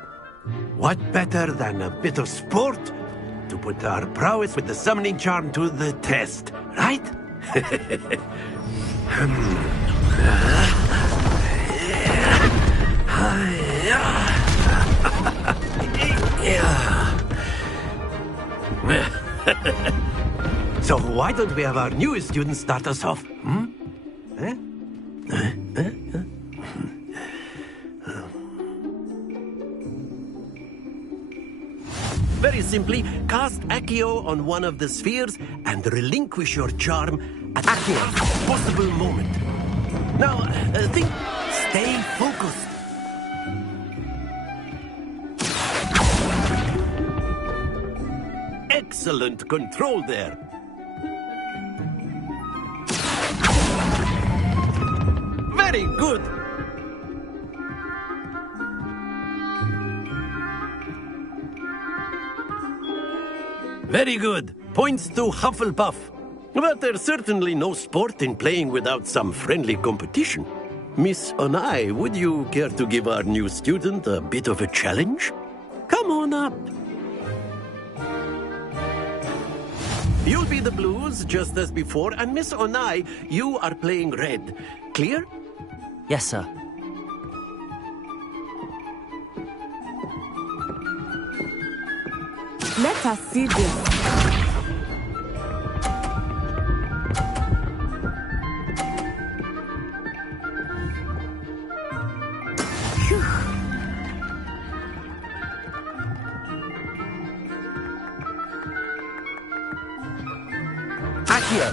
what better than a bit of sport to put our prowess with the summoning charm to the test, right? So why don't we have our newest student start us off? Very simply, cast Accio on one of the spheres and relinquish your charm at Accio's possible moment. Now, think, stay focused. Excellent control there. Very good. Very good. Points to Hufflepuff. But there's certainly no sport in playing without some friendly competition. Miss Onai, would you care to give our new student a bit of a challenge? Come on up. You'll be the blues, just as before, and Miss Onai, you are playing red. Clear? Yes, sir. Let us see this. Accio.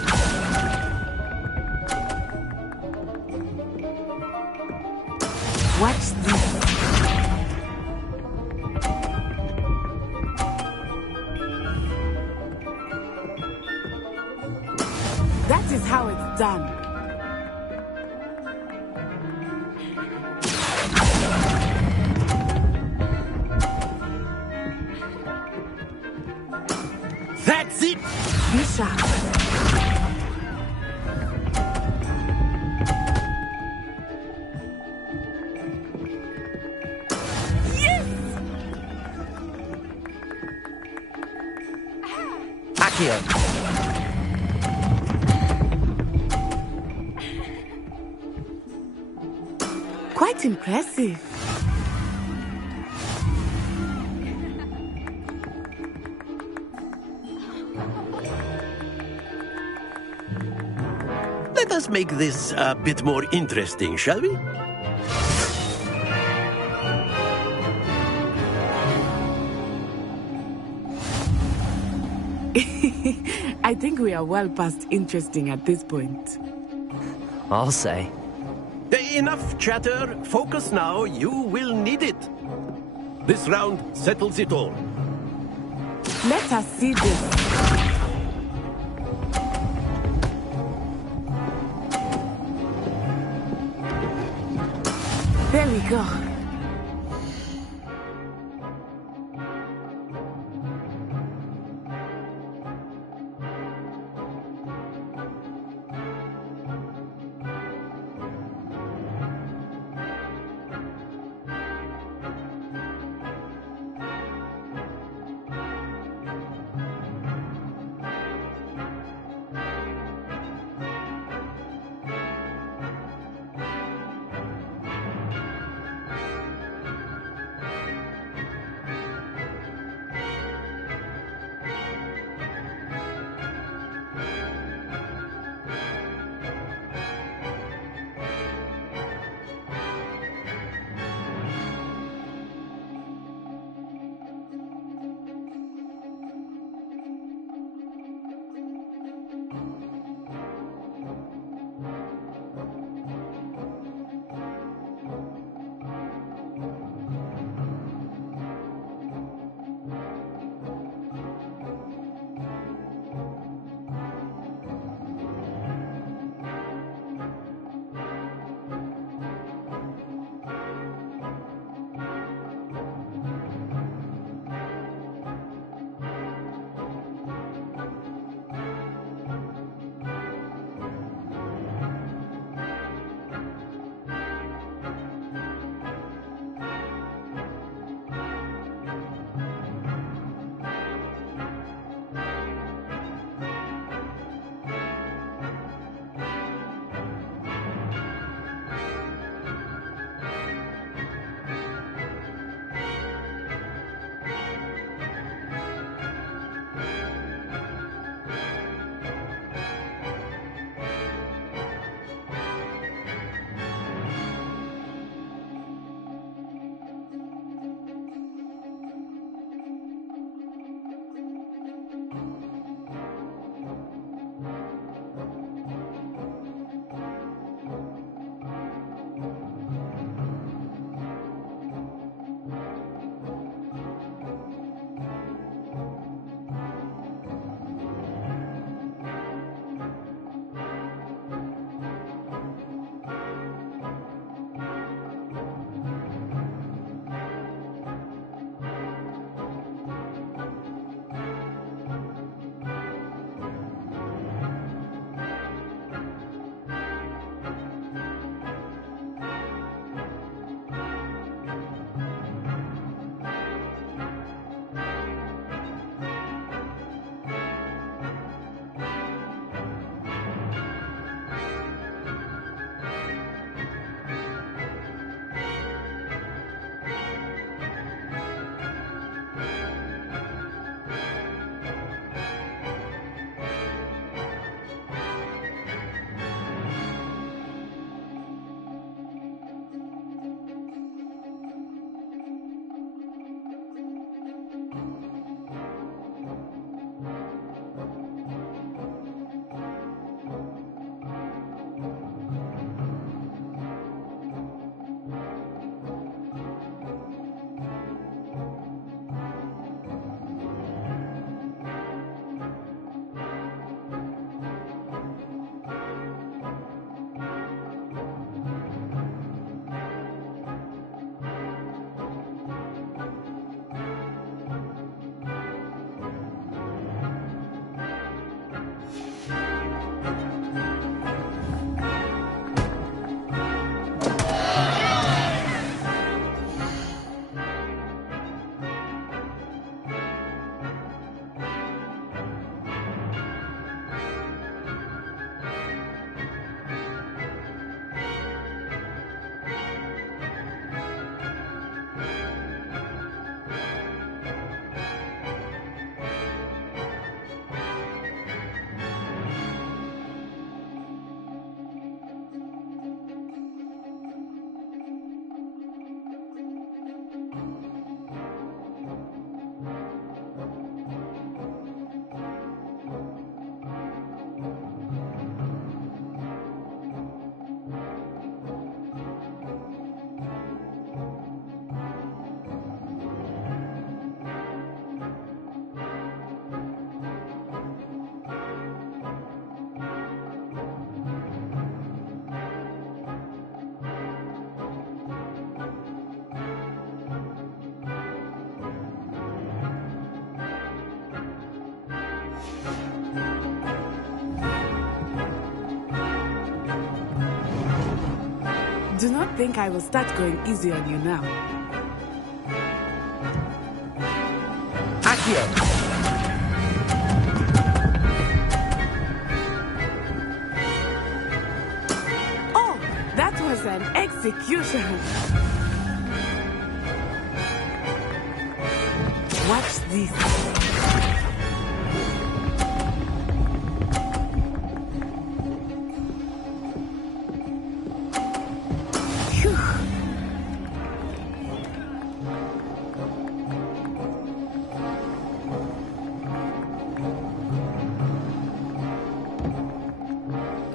Watch this. This is how it's done. That's it! Be sharp. Accio. Quite impressive. Let us make this a bit more interesting, shall we? I think we are well past interesting at this point. I'll say. Enough chatter. Focus now. You will need it. This round settles it all. Let us see this. There we go. Do not think I will start going easy on you now. Accio! Oh, that was an execution. Watch this.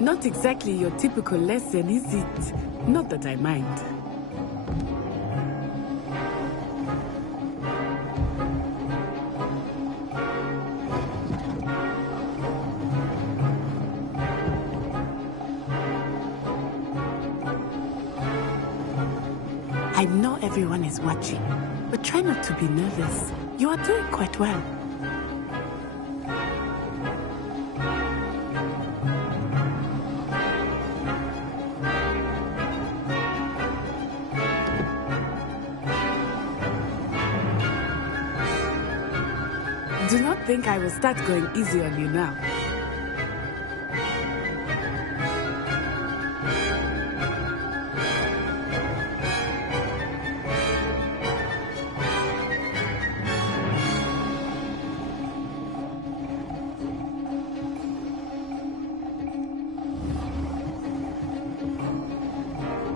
Not exactly your typical lesson, is it? Not that I mind. I know everyone is watching, but try not to be nervous. You are doing quite well. Do not think I will start going easy on you now.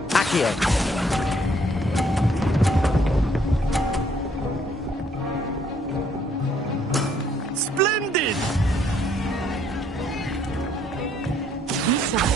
Accio! Splendid! Be sharp.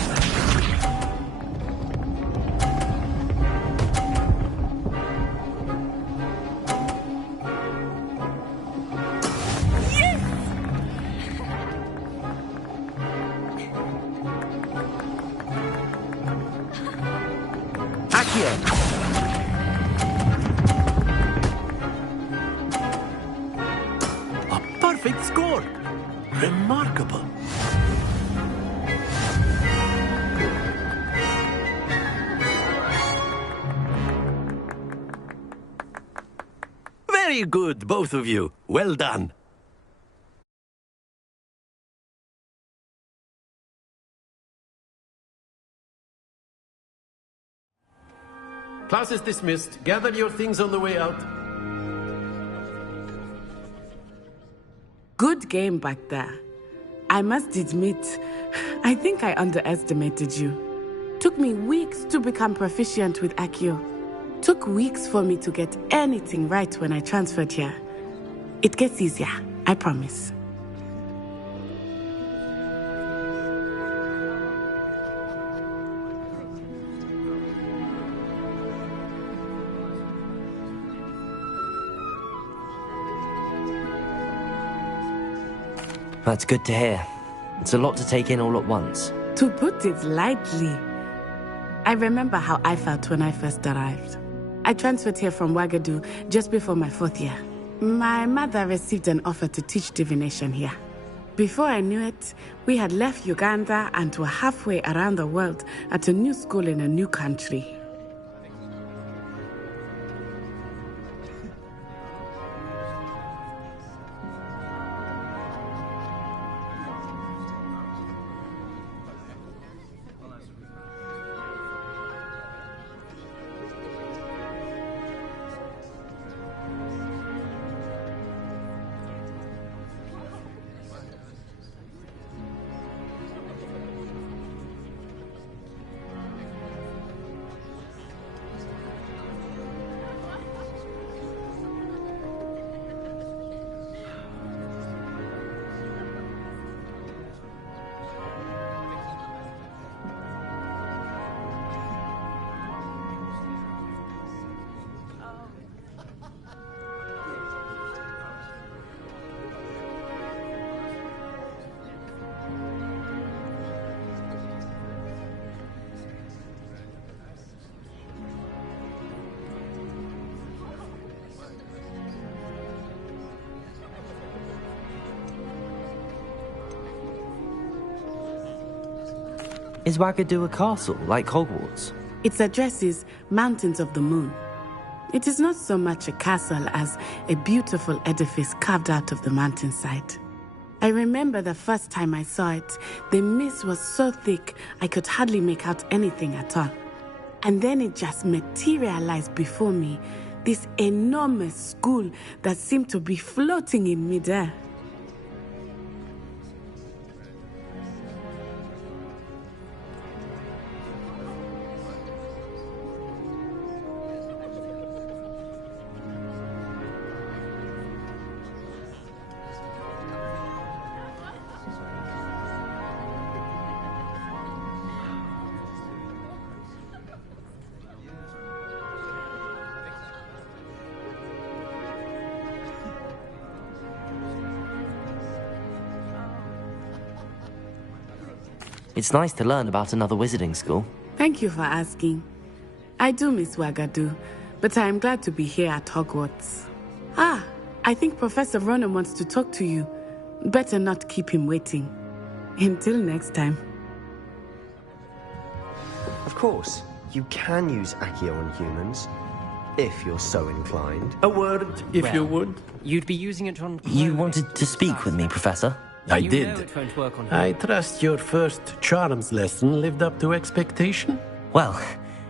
A perfect score! Remarkable! Very good, both of you. Well done. Class is dismissed. Gather your things on the way out. Good game back there. I must admit, I think I underestimated you. Took me weeks to become proficient with Accio. Took weeks for me to get anything right when I transferred here. It gets easier, I promise. That's good to hear. It's a lot to take in all at once. To put it lightly, I remember how I felt when I first arrived. I transferred here from Wagadu just before my 4th year. My mother received an offer to teach divination here. Before I knew it, we had left Uganda and were halfway around the world at a new school in a new country. Is Wagadu a castle, like Hogwarts? Its address is Mountains of the Moon. It is not so much a castle as a beautiful edifice carved out of the mountainside. I remember the first time I saw it, the mist was so thick I could hardly make out anything at all. And then it just materialized before me, this enormous school that seemed to be floating in midair. It's nice to learn about another wizarding school. Thank you for asking. I do miss Wagadu, but I am glad to be here at Hogwarts. I think Professor Ronan wants to talk to you. Better not keep him waiting. Until next time. Of course, you can use Accio on humans, if you're so inclined. A word, if you would. You'd be using it on... You wanted to speak with me, Professor? I did. I trust your first charms lesson lived up to expectation? Well,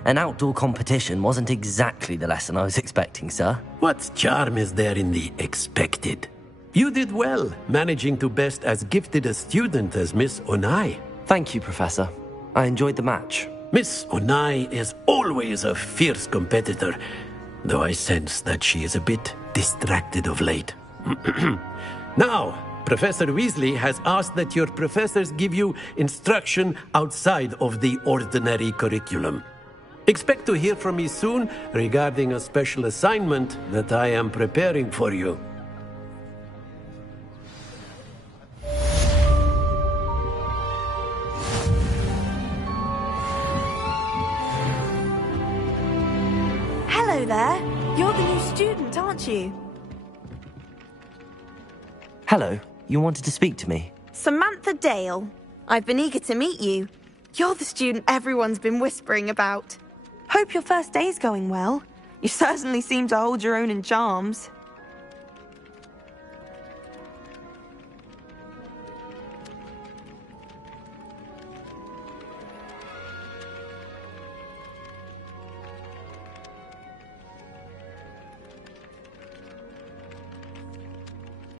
an outdoor competition wasn't exactly the lesson I was expecting, sir. What charm is there in the expected? You did well, managing to best as gifted a student as Miss Onai. Thank you, Professor. I enjoyed the match. Miss Onai is always a fierce competitor, though I sense that she is a bit distracted of late. Now, Professor Weasley has asked that your professors give you instruction outside of the ordinary curriculum. Expect to hear from me soon regarding a special assignment that I am preparing for you. Hello there. You're the new student, aren't you? Hello. You wanted to speak to me? Samantha Dale. I've been eager to meet you. You're the student everyone's been whispering about. Hope your first day's going well. You certainly seem to hold your own in charms.